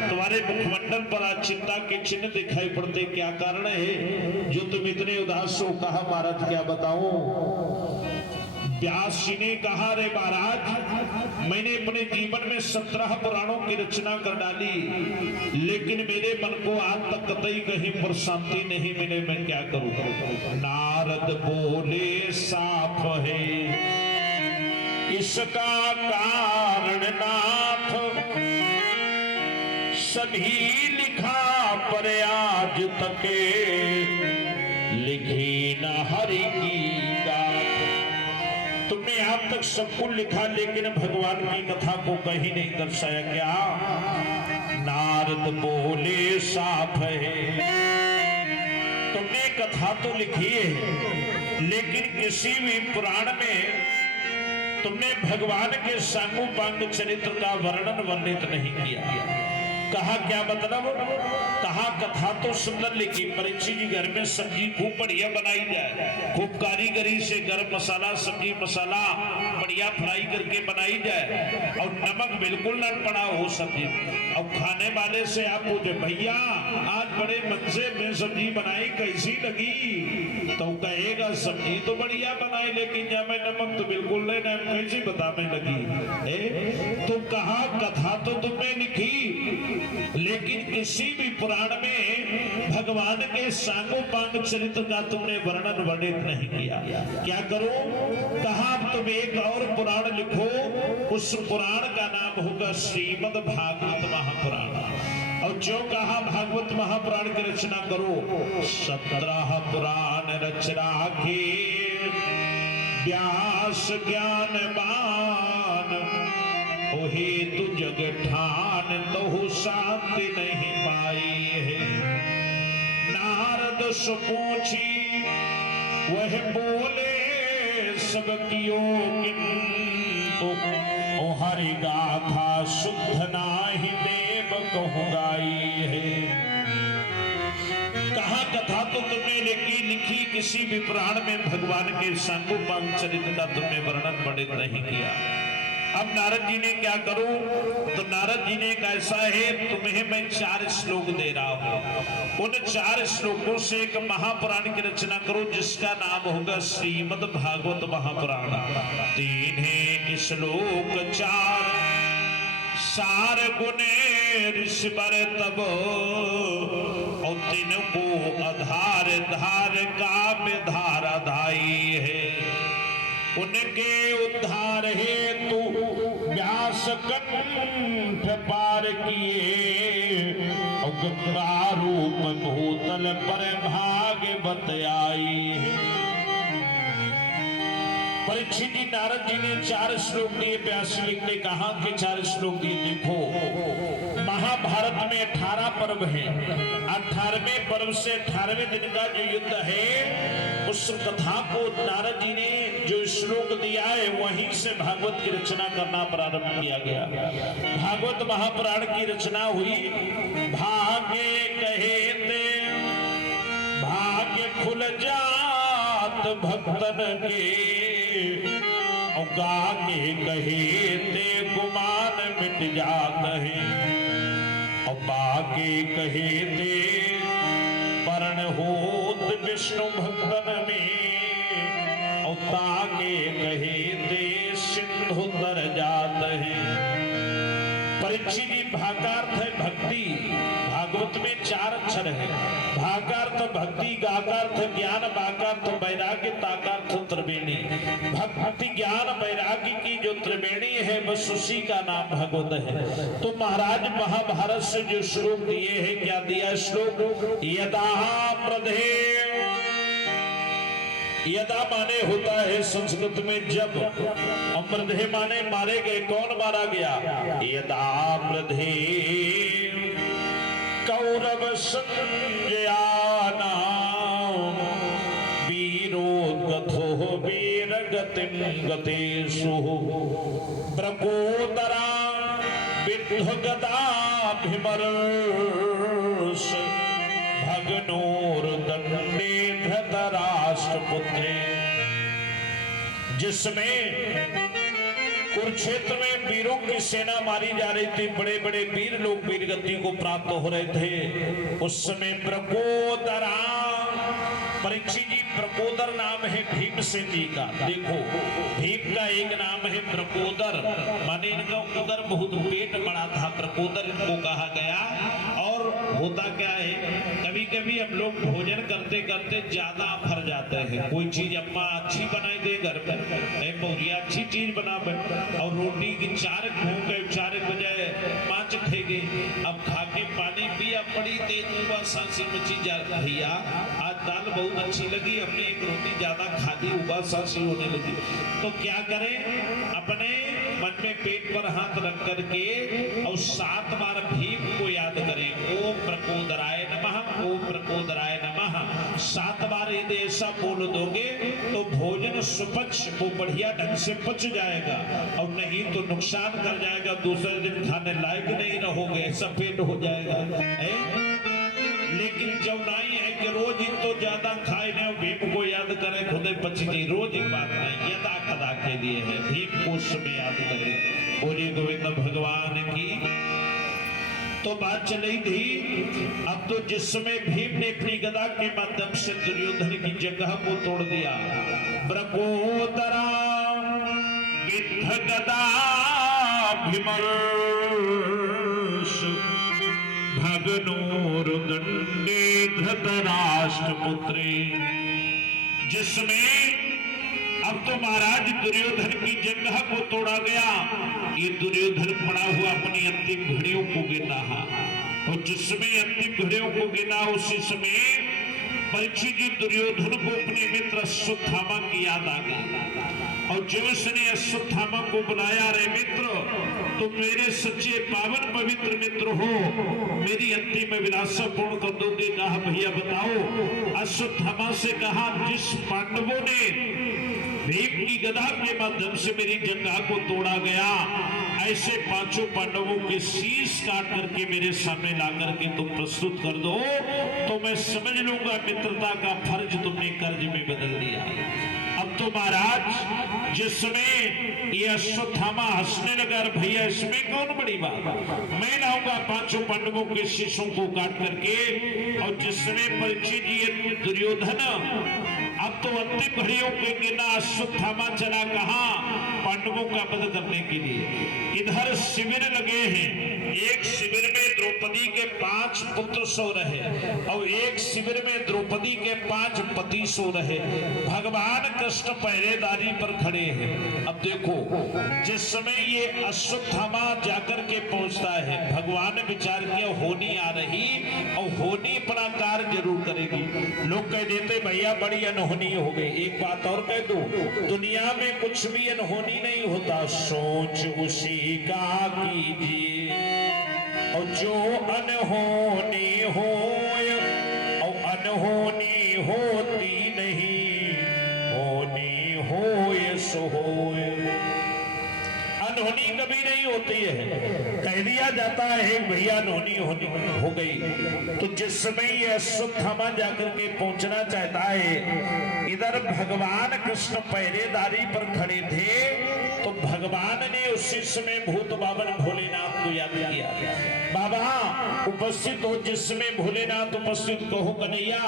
तुम्हारे मुखमंडल पर आज चिंता के चिन्ह दिखाई पड़ते, क्या कारण है जो तुम इतने उदास हो? कहा महाराज क्या बताऊं? व्यास जी ने कहा, रे महाराज मैंने अपने जीवन में 17 पुराणों की रचना कर डाली, लेकिन मेरे मन को आज तक कतई कहीं पर शांति नहीं मिले, मैं क्या करूं? नारद बोले साफ है इसका कारण नाथ, सभी लिखा पर आज तक लिखी न हरि की गाथ। तुमने आप तक सब कुछ लिखा, लेकिन भगवान की कथा को कहीं नहीं दर्शाया। क्या? नारद बोले साफ है, तुमने कथा तो लिखी है, लेकिन किसी भी पुराण में तुमने भगवान के सांगोपांग चरित्र का वर्णन वर्णित नहीं किया। कहा क्या मतलब? कहा कथा तो सुंदर लिखी, परीक्षित जी घर में सब्जी खूब बढ़िया बनाई जाए, खूब कारीगरी से गरम मसाला सब्जी मसाला बढ़िया फ्राई करके बनाई जाए, और नमक बिल्कुल न पड़ा हो सब्जी। और खाने वाले से आप पूछे, भैया आज बड़े मन से मैं सब्जी बनाई, कैसी लगी? तो कहेगा सब्जी तो बढ़िया बनाई, लेकिन जब मैं नमक तो बिल्कुल नहीं, कैसी बता में लगी? तो कहा कथा तो तुमने लिखी, लेकिन किसी भी पुराण में भगवान के सांगोपांग चरित्र का तुमने वर्णन वर्णित नहीं किया। क्या करो? कहा तुम एक और पुराण लिखो, उस पुराण का नाम होगा श्रीमद् भागवत महापुराण। और जो कहा भागवत महापुराण की रचना करो। 17 पुराण रचना के व्यास ज्ञानवान, ओहे तु जग ठान तो शांति नहीं पाई है। नारद सु पूछी वह बोले सब कियो किंतु, ओ हरि गाथा शुद्ध नाही देव कहु गाई है। कहा कथा तो तुमने लिखी, किसी भी पुराण में भगवान के सांगोपांग चरित्र का तुमने वर्णन वर्णित नहीं किया। अब नारद जी ने क्या करूं, तो नारद जी ने कहा ऐसा है, तुम्हें मैं 4 श्लोक दे रहा हूं। उन 4 श्लोकों से एक महापुराण की रचना करो जिसका नाम होगा श्रीमद् भागवत महापुराण। 3 श्लोक 4 सार गुने ऋषिवर तब, और 3 को आधार धार काव्य धारा धाई है। उनके उद्धार हेतु व्यास कंठ पार किए, और गंगा रूप भूतल पर भागवत आई है। परीक्षित जी नारद जी ने 4 श्लोक दिए। व्यास लिखने कहा कि 4 श्लोक दिए। देखो महाभारत में 18 पर्व है। 18वें पर्व से 18वें दिन का जो युद्ध है उस कथा को नारद जी ने जो श्लोक दिया है वहीं से भागवत की रचना करना प्रारंभ किया गया। भागवत महापुराण की रचना हुई। भाग्य कहे ते भाग्य खुल जात भक्तन के, गा के कहे ते गुमान मिट जात है, और बाके कहे ते परण होत विष्णु भक्तन में, और ताके कहे ते सिंधु तर जात है। परीक्षित जी भागार्थ है भक्ति। भागवत में 4 अक्षर है। भागार्थ भक्ति, गागार्थ ज्ञान, बागार्थ वैराग्य, ताकार्थ त्रिवेणी। भक्ति ज्ञान वैराग्य की जो त्रिवेणी है बस उसी का नाम भागवत है। तो महाराज महाभारत से जो श्लोक दिए हैं, क्या दिया श्लोक? यदा प्रधे, यदा माने होता है संस्कृत में जब, अमृधे माने मारे गए। कौन मारा गया? यदा प्रधे कौरव संजयाना, वीरोद्गतो वीरगतिं गतेषु, प्रकोदरा विद्ध गदाभिमर्श, भगनोर दंडे धृतराष्ट्रपुत्रे। जिसमें कुरुक्षेत्र में वीरों की सेना मारी जा रही थी, बड़े बड़े वीर लोग वीरगति को प्राप्त हो रहे थे, उस समय प्रकोदरा। परीक्षित जी प्रकोदर नाम है भीमसेन जी का। देखो भीम का एक नाम है प्रकोदर, माने इनका उदर बहुत पेट बड़ा था, प्रकोदर इनको कहा गया। और होता क्या है, कभी कभी हम लोग भोजन करते करते ज्यादा भर जाते हैं। कोई चीज अम्मा अच्छी बनाई दे घर पर, बहुरिया अच्छी चीज बना और रोटी की 4 घूम गए, 4 बजाय 5 खेगे। अब खा के पानी पिया, बड़ी तेज हुआ, सांसी मची जा। भैया आज दाल बहुत अच्छी लगी, हमने एक रोटी ज्यादा खा दी, उबा सांसी होने लगी। तो क्या करें? अपने मन में पेट पर हाथ रख करके और 7 बार भीम को याद करें। ओम प्रकोदराय नमः, ओम प्रकोदराय नमः। 7 बार यदि ऐसा बोल दोगे तो भोजन सुपच, वो बढ़िया ढंग से पच जाएगा, और नहीं तो नुकसान कर जाएगा। दूसरे दिन खाने लायक नहीं रहोगे, सफेद हो जाएगा। लेकिन जब नहीं है कि रोज ही तो ज्यादा खाए नहीं, भीम को याद करें, खुदे पची नहीं, रोज ही बात नहीं, यदा कदा के लिए है। भीम को समय याद करें। बोले गोविंद भगवान की। तो बात चली थी। अब तो जिस समय भीम ने अपनी गदा के माध्यम से दुर्योधन की जगह को तोड़ दिया, प्रकोदरा विद्ध गदा भीमर्श, भगनोर दंडे धृतराष्ट्रपुत्रे। जिसमें अब तो महाराज दुर्योधन की जगह को तोड़ा गया। ये दुर्योधन पड़ा हुआ अपनी अंतिम घड़ियों को गिना, और जिसमें अंतिम घड़ियों को गिना उसी समय परीक्षित जी दुर्योधन को अपने मित्र अश्वत्थामा की याद आ गई। और जो उसने अश्वत्थामा को बुलाया, रे मित्र तुम मेरे सच्चे पावन पवित्र मित्र हो, मेरी अंतिम अभिलाषा पूर्ण कर दोगे? कहा भैया बताओ। अश्वत्थामा से कहा जिस पांडवों ने भीम की गदा के माध्यम से मेरी जंगा को तोड़ा गया, ऐसे 5 पांडवों के शीश काट करके मेरे सामने ला करके तुम प्रस्तुत कर दो, तो मैं समझ लूंगा मित्रता का फर्ज तुमने कर्ज में बदल दिया। अब तो महाराज जिसमें ये अश्वत्थामा हंसने लगा, "अरे भैया इसमें कौन बड़ी बात, मैं लाऊंगा 5 पांडवों के शीशों को काट करके।" और जिसमें परीक्षित जी दुर्योधन अब तो अंतिम घड़ियों के ना अश्वत्थामा चला कहां, पांडवों का वध करने के लिए। इधर शिविर लगे हैं, एक शिविर में द्रौपदी के 5 पुत्र सो रहे और एक शिविर में द्रौपदी के 5 पति सो रहे। भगवान कृष्ण पहरेदारी पर खड़े हैं। अब देखो जिस समय ये अश्वत्थामा जाकर के पहुंचता है, भगवान ने विचार किया होनी आ रही और होनी अपना कार्य जरूर करेगी। लोग कह देते भैया बड़ी अनहोनी हो गई। एक बात और कह दो, दुनिया में कुछ भी अनहोनी नहीं होता, सोच उसी का कीजिए और जो अनहोनी हो और अनहोनी होती नहीं, होनी होए सो होए। अनहोनी कभी नहीं होती है, कह दिया जाता है भैया अनहोनी हो गई। तो जिस समय ये अश्वत्थामा जाकर के पहुंचना चाहता है, इधर भगवान कृष्ण पहरेदारी पर खड़े थे, तो भगवान ने उसी समय भूत बाबन भोलेनाथ को याद किया। बाबा उपस्थित हो, जिस समय भोलेनाथ उपस्थित कहो कन्हैया,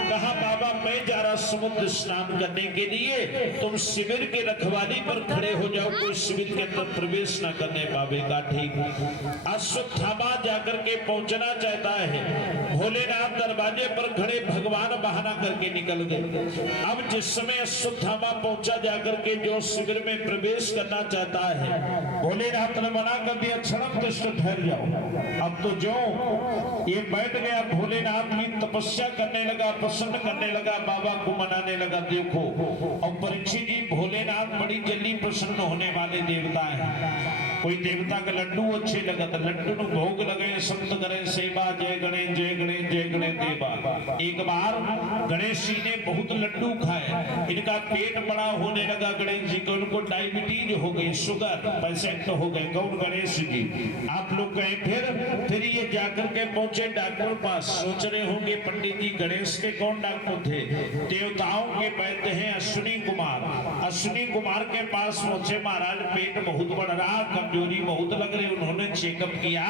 कहा बाबा मैं जा रहा समुद्र स्नान करने के लिए, तुम शिविर के रखवाली पर खड़े हो जाओ, कोई शिविर के अंदर प्रवेश न करने पावेगा। ठीक। अश्वत्थामा जाकर के पहुंचना चाहता है, भोलेनाथ दरवाजे पर खड़े, भगवान बहाना करके निकल गए। अब जिस समय अश्वत्थामा पहुंचा जाकर के जो शिविर में प्रवेश करना चाहता है, भोलेनाथ ने मना कर दिया, क्षण दृष्ट ठहर जाओ। अब तो जो ये बैठ गया, भोलेनाथ की तपस्या करने लगा, प्रसन्न करने लगा, बाबा को मनाने लगा। देखो और परीक्षित जी भोलेनाथ बड़ी जल्दी प्रसन्न होने वाले देवता है। कोई देवता का लड्डू अच्छे लगा तो लड्डू नु भोग लगे, संत करे सेवा, जय गणेश जय गणेश जय गणेश देवा। एक बार गणेश जी ने बहुत लड्डू खाए, इनका पेट बड़ा होने लगा गणेश जी को, उनको डायबिटीज हो गई, शुगर पेशेंट हो गए। कौन? गणेश जी। आप लोग कहें फिर ये जाकर के पहुंचे डॉक्टर पास, सोच रहे होंगे पंडित जी गणेश के कौन डॉक्टर थे? देवताओं के वैद्य हैं अश्विनी कुमार। अश्विनी कुमार के पास पहुंचे, महाराज पेट बहुत बढ़ रहा, कमजोरी बहुत लग रही। उन्होंने चेकअप किया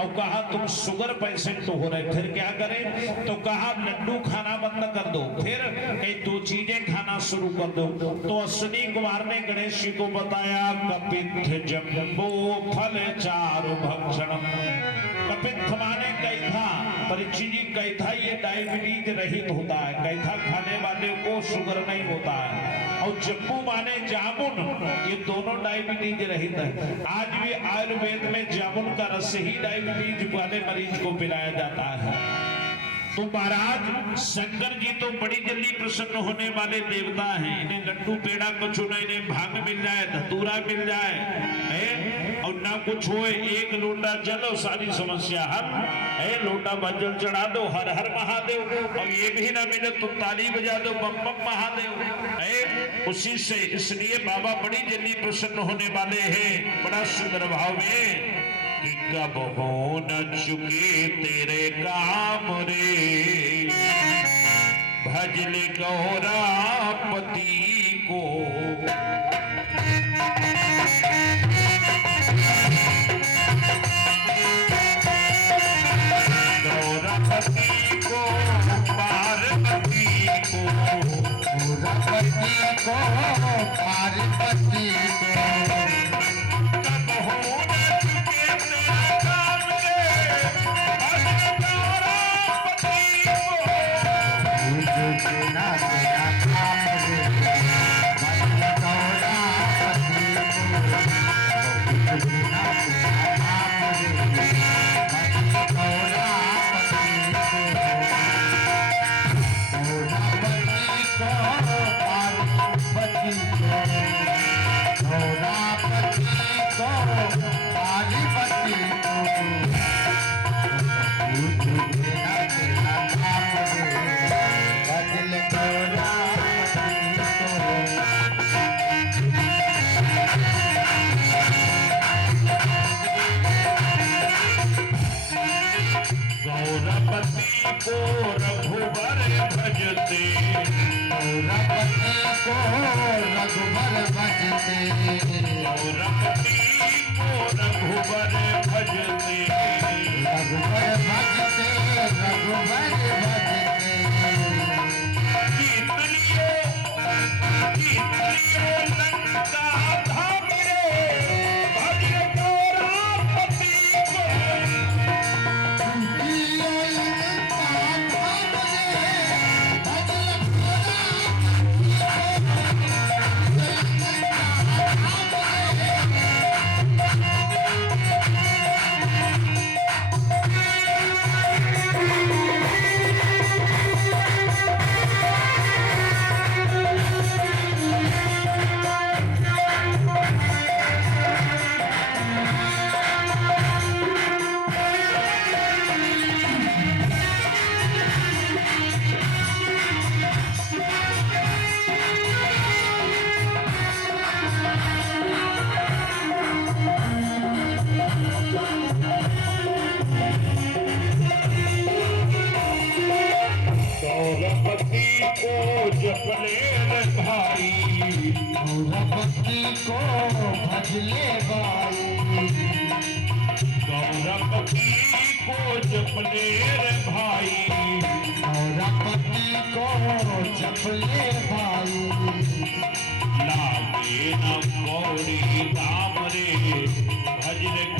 और कहा तुम शुगर पेशेंट हो रहे, फिर क्या करें? तो कहा लड्डू खाना बंद कर दो, फिर कई 2 चीजें खाना शुरू कर दो। तो अश्विनी कुमार ने गणेश जी को बताया, कपित्थ जम्बो फल चारु भक्षणम। कपित्थ माने कैथा, परीक्षित जी कैथा ये डायबिटीज रहित होता है, कैथा खाने वाले को शुगर नहीं होता है। और जम्बू माने जामुन, ये दोनों डायबिटीज रहित है। आज भी आयुर्वेद में जामुन का रस ही डायबिटीज वाले मरीज को पिलाया जाता है। तो महाराज शंकर जी तो बड़ी जल्दी प्रसन्न होने वाले देवता हैं। इन्हें लड्डू पेड़ा कुछ न, इन्हें भांग मिल जाए, धतूरा मिल जाए है, और ना कुछ हो, एक लोटा जल और सारी समस्या हल है। लोटा भजल चढ़ा दो, हर हर महादेव, और ये भी ना मिले तो ताली बजा दो, बम बम महादेव है। उसी से इसलिए बाबा बड़ी जल्दी प्रसन्न होने वाले हैं। बड़ा सुंदर भाव में कि कब हो न चुके तेरे काम रे, भजल गौरापति को। गौरापति को, पार्वती को, गौरापति को, पार्वती को। को रघुबर भजते, रघुपति को रघुबर भजते गौरपति को रघुबर भजते रघुबर भजते रघुबर भजते जीत लियो लंका धाम रे भज गौरपति को गौरपति को जपले रे भाई गौरपति को भजले बाई गौरपति को जपले रे भाई गौरपति को जपले बाई लागे न गौरी दाम रे भजन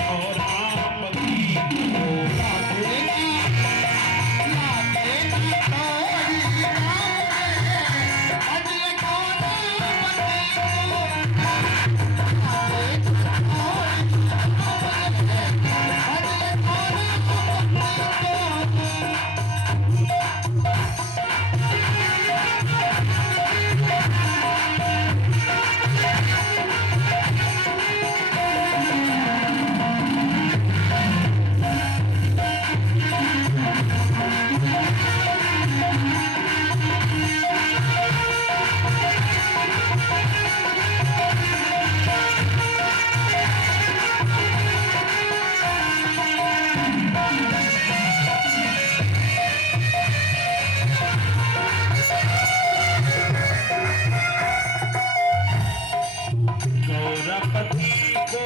गौरापति को गौरपति को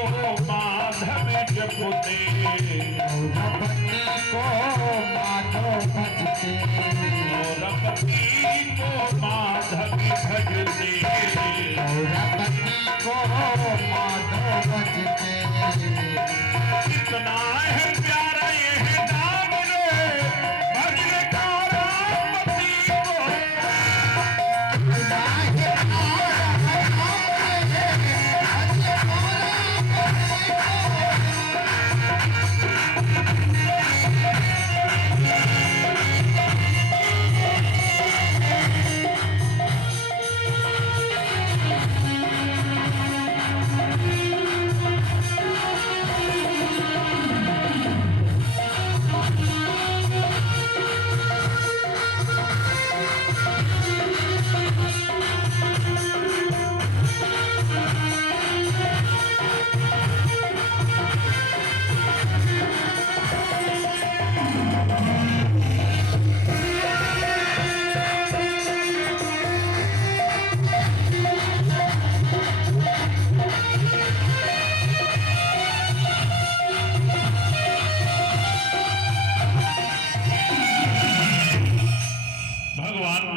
माधव जपते गौरपति को माधव भजते गौरपति को माधव भजते गौरपति को माधव भजते कितना है प्यारा ये नाम रे भजन गौरापति को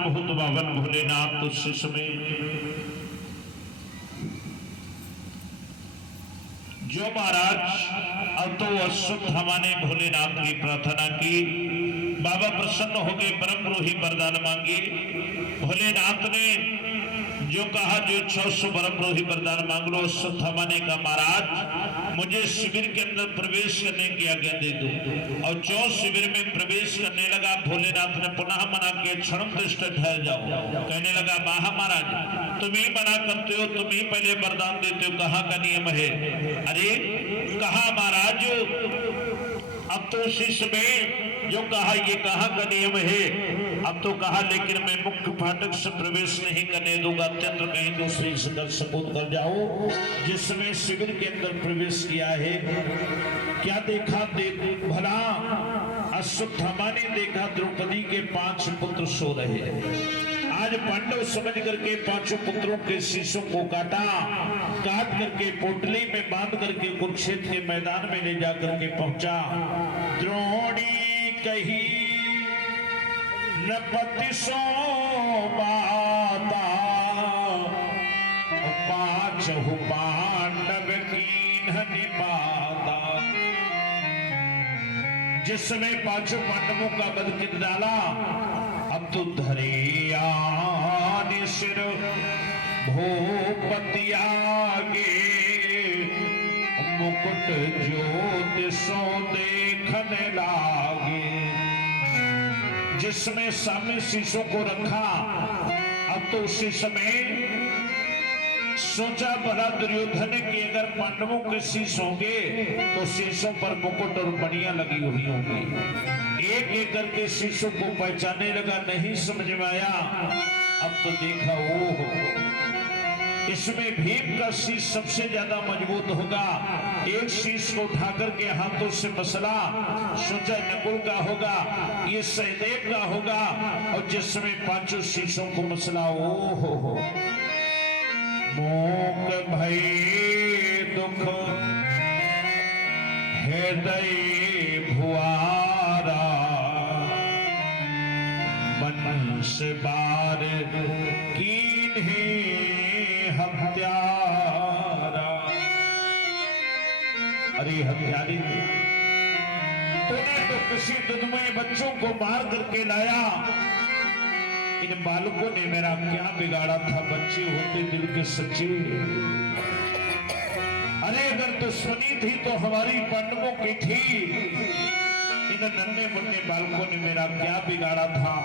बहुत बावन भोलेनाथ उस समय जो महाराज अब तो अश्वत्थामा ने भोलेनाथ की प्रार्थना की, बाबा प्रसन्न हो गए, परम रोही वरदान मांगे। भोलेनाथ ने जो कहा जो 600 परम रोही वरदान मांग लो। अश्वत्थामा ने कहा महाराज मुझे शिविर के अंदर प्रवेश करने की आज्ञा दे दो। और जो शिविर में प्रवेश करने लगा भोलेनाथ ने पुनः मना किया, क्षण दृष्ट ठहर जाओ। कहने लगा महाराज तुम ही मना करते हो, तुम ही पहले वरदान देते हो, कहाँ का नियम है? अरे कहा महाराज अब तो शिष्य में जो कहा ये कहाँ का नियम है? अब तो कहा लेकिन मैं मुख्य फाटक से प्रवेश नहीं करने दूंगा, अत्यंत कहीं दूसरी से सपूत कर जाओ। जिस समय शिविर के अंदर प्रवेश किया है क्या देखा? भला अश्वत्थामा ने देखा द्रौपदी के 5 पुत्र सो रहे। आज आज पांडव समझ करके पांचों पुत्रों के शीशों को काट करके पोटली में बांध करके कुरुक्षेत्र के मैदान में ले जाकर के पहुंचा। द्रोणी कही नपति सो बाता, पांच पांडव कीन्ह निपाता। जिस समय पांचों पांडवों का वध कर डाला, अब तो धरे आने सिर भूपति आगे, मुकुट ज्योतिषों देखने लागे। जिसमें सामने शीशों को रखा, अब तो उसी समय सोचा भला दुर्योधन की अगर पांडवों के शीश होंगे तो शीशों पर मुकुट और मणियां लगी हुई होंगी। एक एक करके शीशों को पहचानने लगा, नहीं समझ में आया। अब तो देखा ओहो, इसमें भीम का शीश सबसे ज्यादा मजबूत होगा। एक शीश को उठा करके हाथों से मसला, सोचा नकुल का होगा, ये सहदेव का होगा। और जिस समय पांचों शीशों को मसला, ओहो मूक भई दुख हृदय भुआरा, वंश बार कीन्हे हत्यारा। अरे हत्यारी, तूने तो किसी दुधमय बच्चों को मार करके लाया। इन बालकों ने मेरा क्या बिगाड़ा था? बच्चे होते दिल के सच्चे। अरे अगर दुश्मनी थी तो हमारी पांडवों की थी। इन नन्हे मुन्ने बालकों ने मेरा क्या बिगाड़ा था?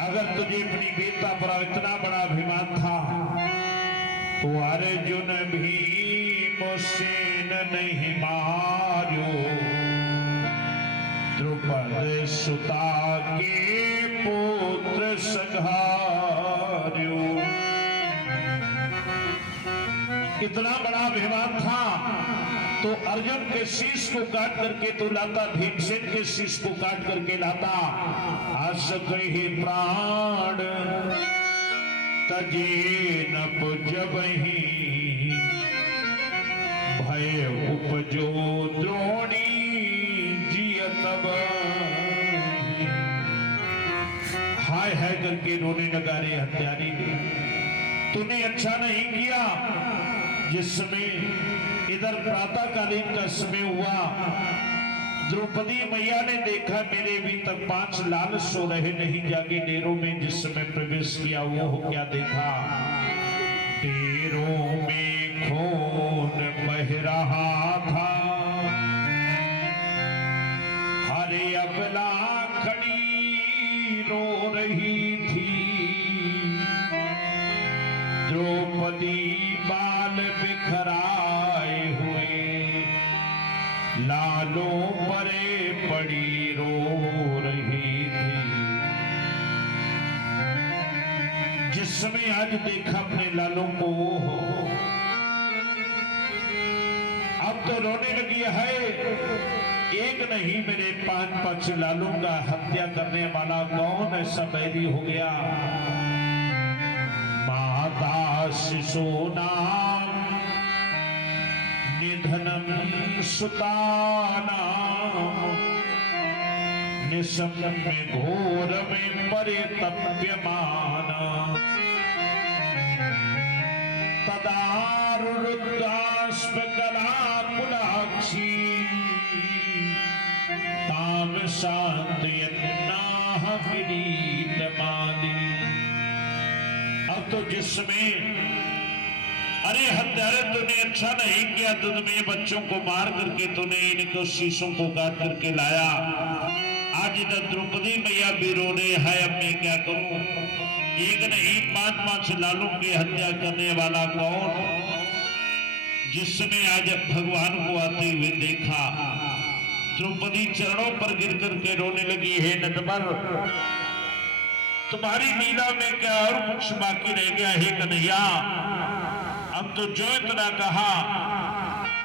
अगर तुझे अपनी बेटा पर इतना बड़ा अभिमान था तो अर्जुन भीम सेन नहीं मारो, द्रुपद सुता के पुत्र संहार्यो। इतना बड़ा अभिमान था तो अर्जुन के शीश को काट करके तो लाता, भीमसेन के शीश को काट करके लाता। आस कही प्राण तजे न पुजबहि, भय उपजो द्रोणी जियतब। हाय हाय करके रोने लगा। रे हत्यारी, तूने अच्छा नहीं किया। जिस समय इधर प्रातःकालीन का समय हुआ, द्रौपदी मैया ने देखा मेरे भी तक 5 लाल सो रहे नहीं जागे डेरों में। जिस समय प्रवेश किया वो क्या देखा? डेरों में खून बह रहा था, हरे अबला खड़ी रो रही थी। द्रौपदी बाल बिखराए हुए लालों परे पड़ी रो रही थी। जिस समय आज देखा अपने लालों को, अब तो रोने लगी है। एक नहीं मेरे 5-5 लालों का हत्या करने वाला कौन ऐसा बैरी हो गया? माता शिशु नाम निधनम सुताना, निशम में घोर में परितप्यमाना। तदारुद्रास्प कलाकुलाक्षी, ताम शांतयन्नाह विनीतमानी। अब तो जिसमें, अरे हत्यारे, तूने अच्छा नहीं किया। तुझ में बच्चों को मार करके तूने इनको शीशों को काट करके लाया। आज इधर द्रौपदी मैया भी रो रहे हैं, अब मैं क्या करूं? एक नहीं 5-5 लालों की हत्या करने वाला कौन? जिसने आज भगवान को आते हुए देखा, द्रौपदी चरणों पर गिर करके रोने लगी। हे नटवर, तुम्हारी लीला में क्या और कुछ बाकी रह गया? हे कन्हैया, अब तो जो इतना कहा,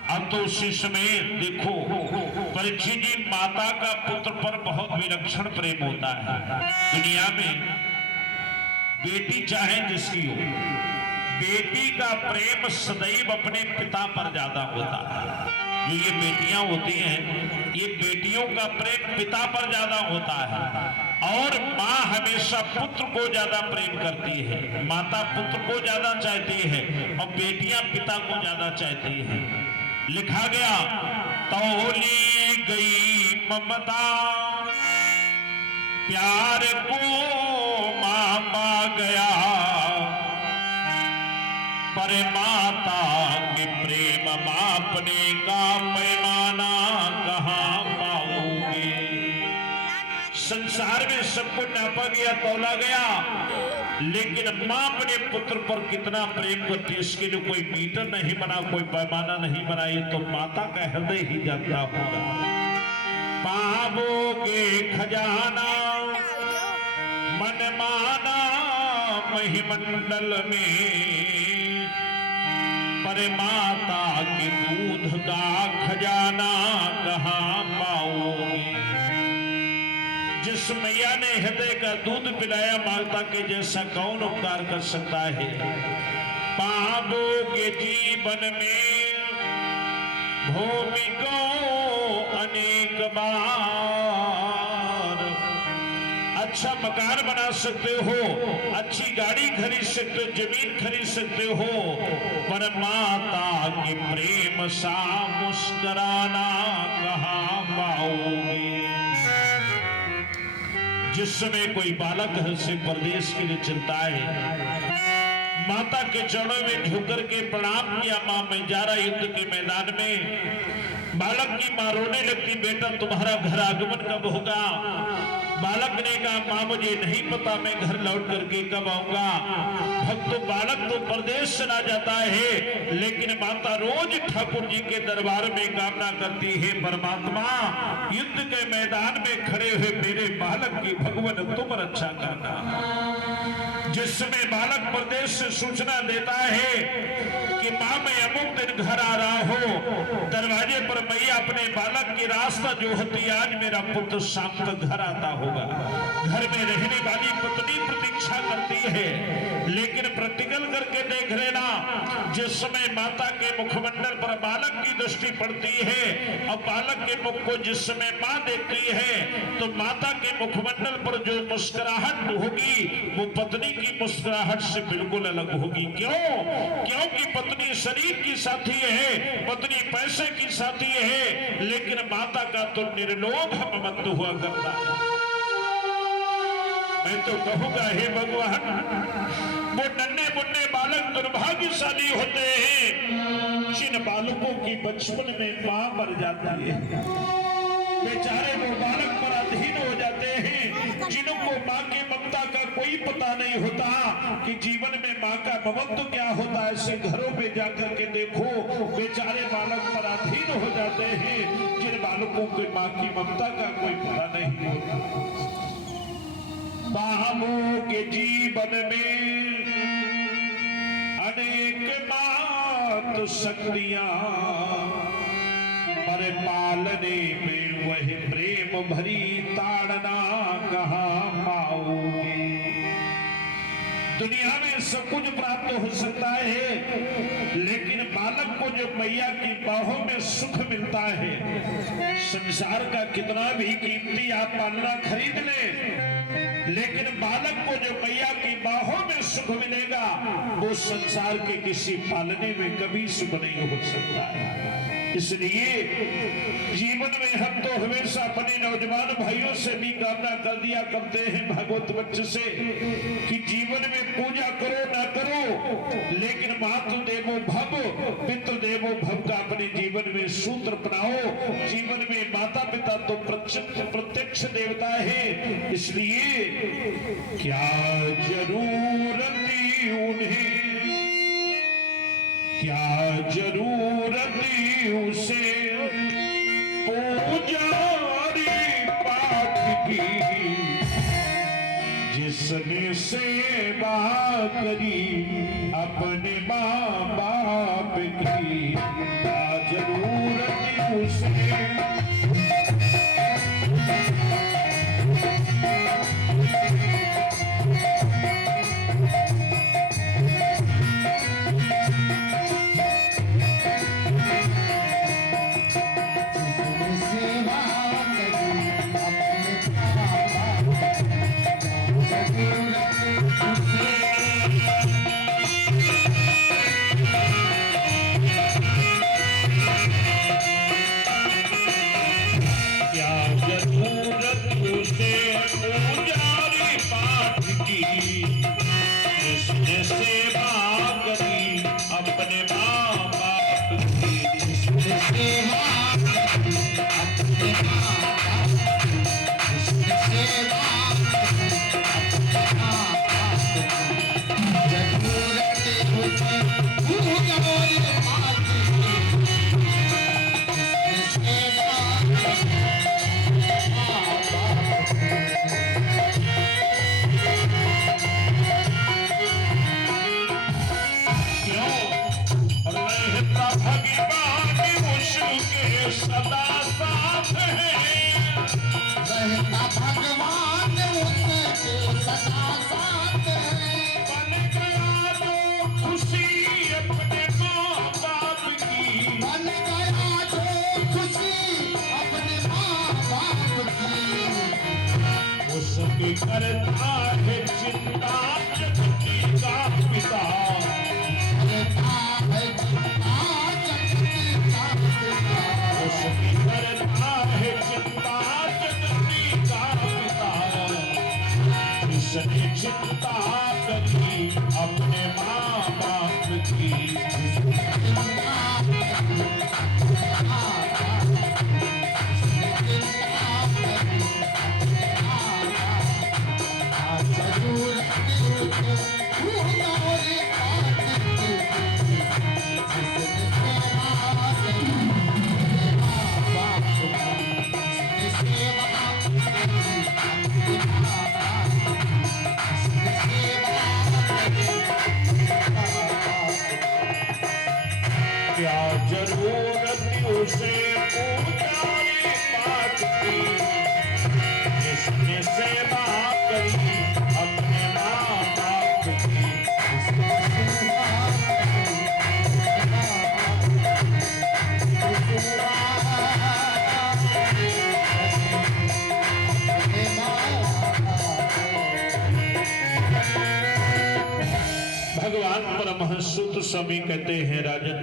अब तो उसी समय देखो, परीक्षित जी, माता का पुत्र पर बहुत विलक्षण प्रेम होता है। दुनिया में बेटी चाहे जिसकी हो, बेटी का प्रेम सदैव अपने पिता पर ज्यादा होता है। जो ये बेटियां होती हैं, ये बेटियों का प्रेम पिता पर ज्यादा होता है। और माँ हमेशा पुत्र को ज्यादा प्रेम करती है, माता पुत्र को ज्यादा चाहती है और बेटियां पिता को ज्यादा चाहती हैं। लिखा गया, तौली गई ममता प्यार को मामा गया, पर माता के प्रेम मापने का पैमाना कहाँ पाओगे। संसार में सबको नापा गया, तौला गया, लेकिन माँ अपने पुत्र पर कितना प्रेम करती है इसके लिए कोई मीटर नहीं बना, कोई पैमाना नहीं बना। ये तो माता का हृदय ही जानता होगा। पावोगे खजाना मन माना महिमंडल में, पर माता के दूध का खजाना कहाँ पाओगे। जिस मैया ने हृदय का दूध पिलाया, माता के जैसा कौन उपकार कर सकता है। पावोगे जीवन में भूमि को अनेक बार, अच्छा मकान बना सकते हो, अच्छी गाड़ी खरीद सकते हो, जमीन खरीद सकते हो, पर माता के प्रेम सा मुस्कुराना कहाँ पाओगे। जिस समय कोई बालक घर से परदेश के लिए चलता है, माता के चरणों में झुकर के प्रणाम किया, मां मैं जा रहा युद्ध के मैदान में। बालक की मां रोने लगती, बेटा तुम्हारा घर आगमन कब होगा। बालक ने कहा, मां मुझे नहीं पता मैं घर लौट करके कब आऊंगा। भक्त बालक तो परदेश चला जाता है, लेकिन माता रोज ठाकुर जी के दरबार में कामना करती है, परमात्मा युद्ध के मैदान में खड़े हुए मेरे बालक की भगवान तुम रक्षा करना। जिस समय बालक परदेश से सूचना देता है कि मां मैं अमुक दिन घर आ रहा हूं, दरवाजे पर मैया अपने बालक की रास्ता जो होती, आज मेरा पुत्र शाम तक घर आता होगा। घर में रहने वाली पत्नी प्रतीक्षा करती है, लेकिन प्रतिकल करके देख लेना, जिस समय माता के मुखमंडल पर बालक की दृष्टि पड़ती है और बालक के मुख को जिस समय मां देखती है, तो माता के मुखमंडल पर जो मुस्कुराहट होगी वो पत्नी की मुस्कुराहट से बिल्कुल अलग होगी। क्यों? क्योंकि पत्नी शरीर की साथी है, पत्नी पैसे की साथी है, लेकिन माता का तो निर्लोभ ममत्व हुआ करता है। मैं तो कहूंगा, हे भगवान, वो नन्हे मुन्ने बालक दुर्भाग्यशाली होते हैं जिन बालकों की बचपन में मां मर जाती है। बेचारे वो बालक पराधीन हो जाते हैं, जिनको मां की ममता का कोई पता नहीं होता कि जीवन में मां का ममत्व क्या होता है। ऐसे घरों पे जाकर के देखो, बेचारे बालक पराधीन हो जाते हैं जिन बालकों को मां की ममता का कोई पता नहीं होता। बाहों के जीवन में अनेक मात शक्तियां, पर पालने में वह प्रेम भरी ताड़ना कहाँ पाओगे। दुनिया में सब कुछ प्राप्त हो सकता है, लेकिन बालक को जो मैया की बाहों में सुख मिलता है, संसार का कितना भी कीमती आप पालना खरीद ले, लेकिन बालक को जो मैया की बाहों में सुख मिलेगा, वो संसार के किसी पालने में कभी सुख नहीं हो सकता है। इसलिए जीवन में हम तो हमेशा अपने नौजवान भाइयों से भी कामना कर दिया करते हैं भागवत वचन से कि जीवन में पूजा करो ना करो, लेकिन मातृ देवो भव पितृ देवो भव का अपने जीवन में सूत्र अपनाओ। जीवन में माता पिता तो प्रत्यक्ष देवता है, इसलिए क्या जरूरत उन्हें, क्या जरूरत उसे पूजारी पाठ की, जिसने सेवा करी अपने माँ बाप की। क्या जरूरत उसे, क्यों रहता भगवान उसके सदा साथ है। रहता भगवान उसके सदा साथ है। बन गया जो खुशी अपने माँ बाप की, बन गया जो खुशी अपने माँ बाप की। उसकी करता है चिंता जगती का पिता। करता है चिंता जगती का पिता। उसकी करता है चिंता जगती का पिता। जिसने चिंता करी अपने माँ बाप की, क्या जरूरत उसे पूजारी पाठ की, जिसने सेवा करी अपने माँ बाप की। भगवान परमहंस सुत स्वामी कहते हैं, राजन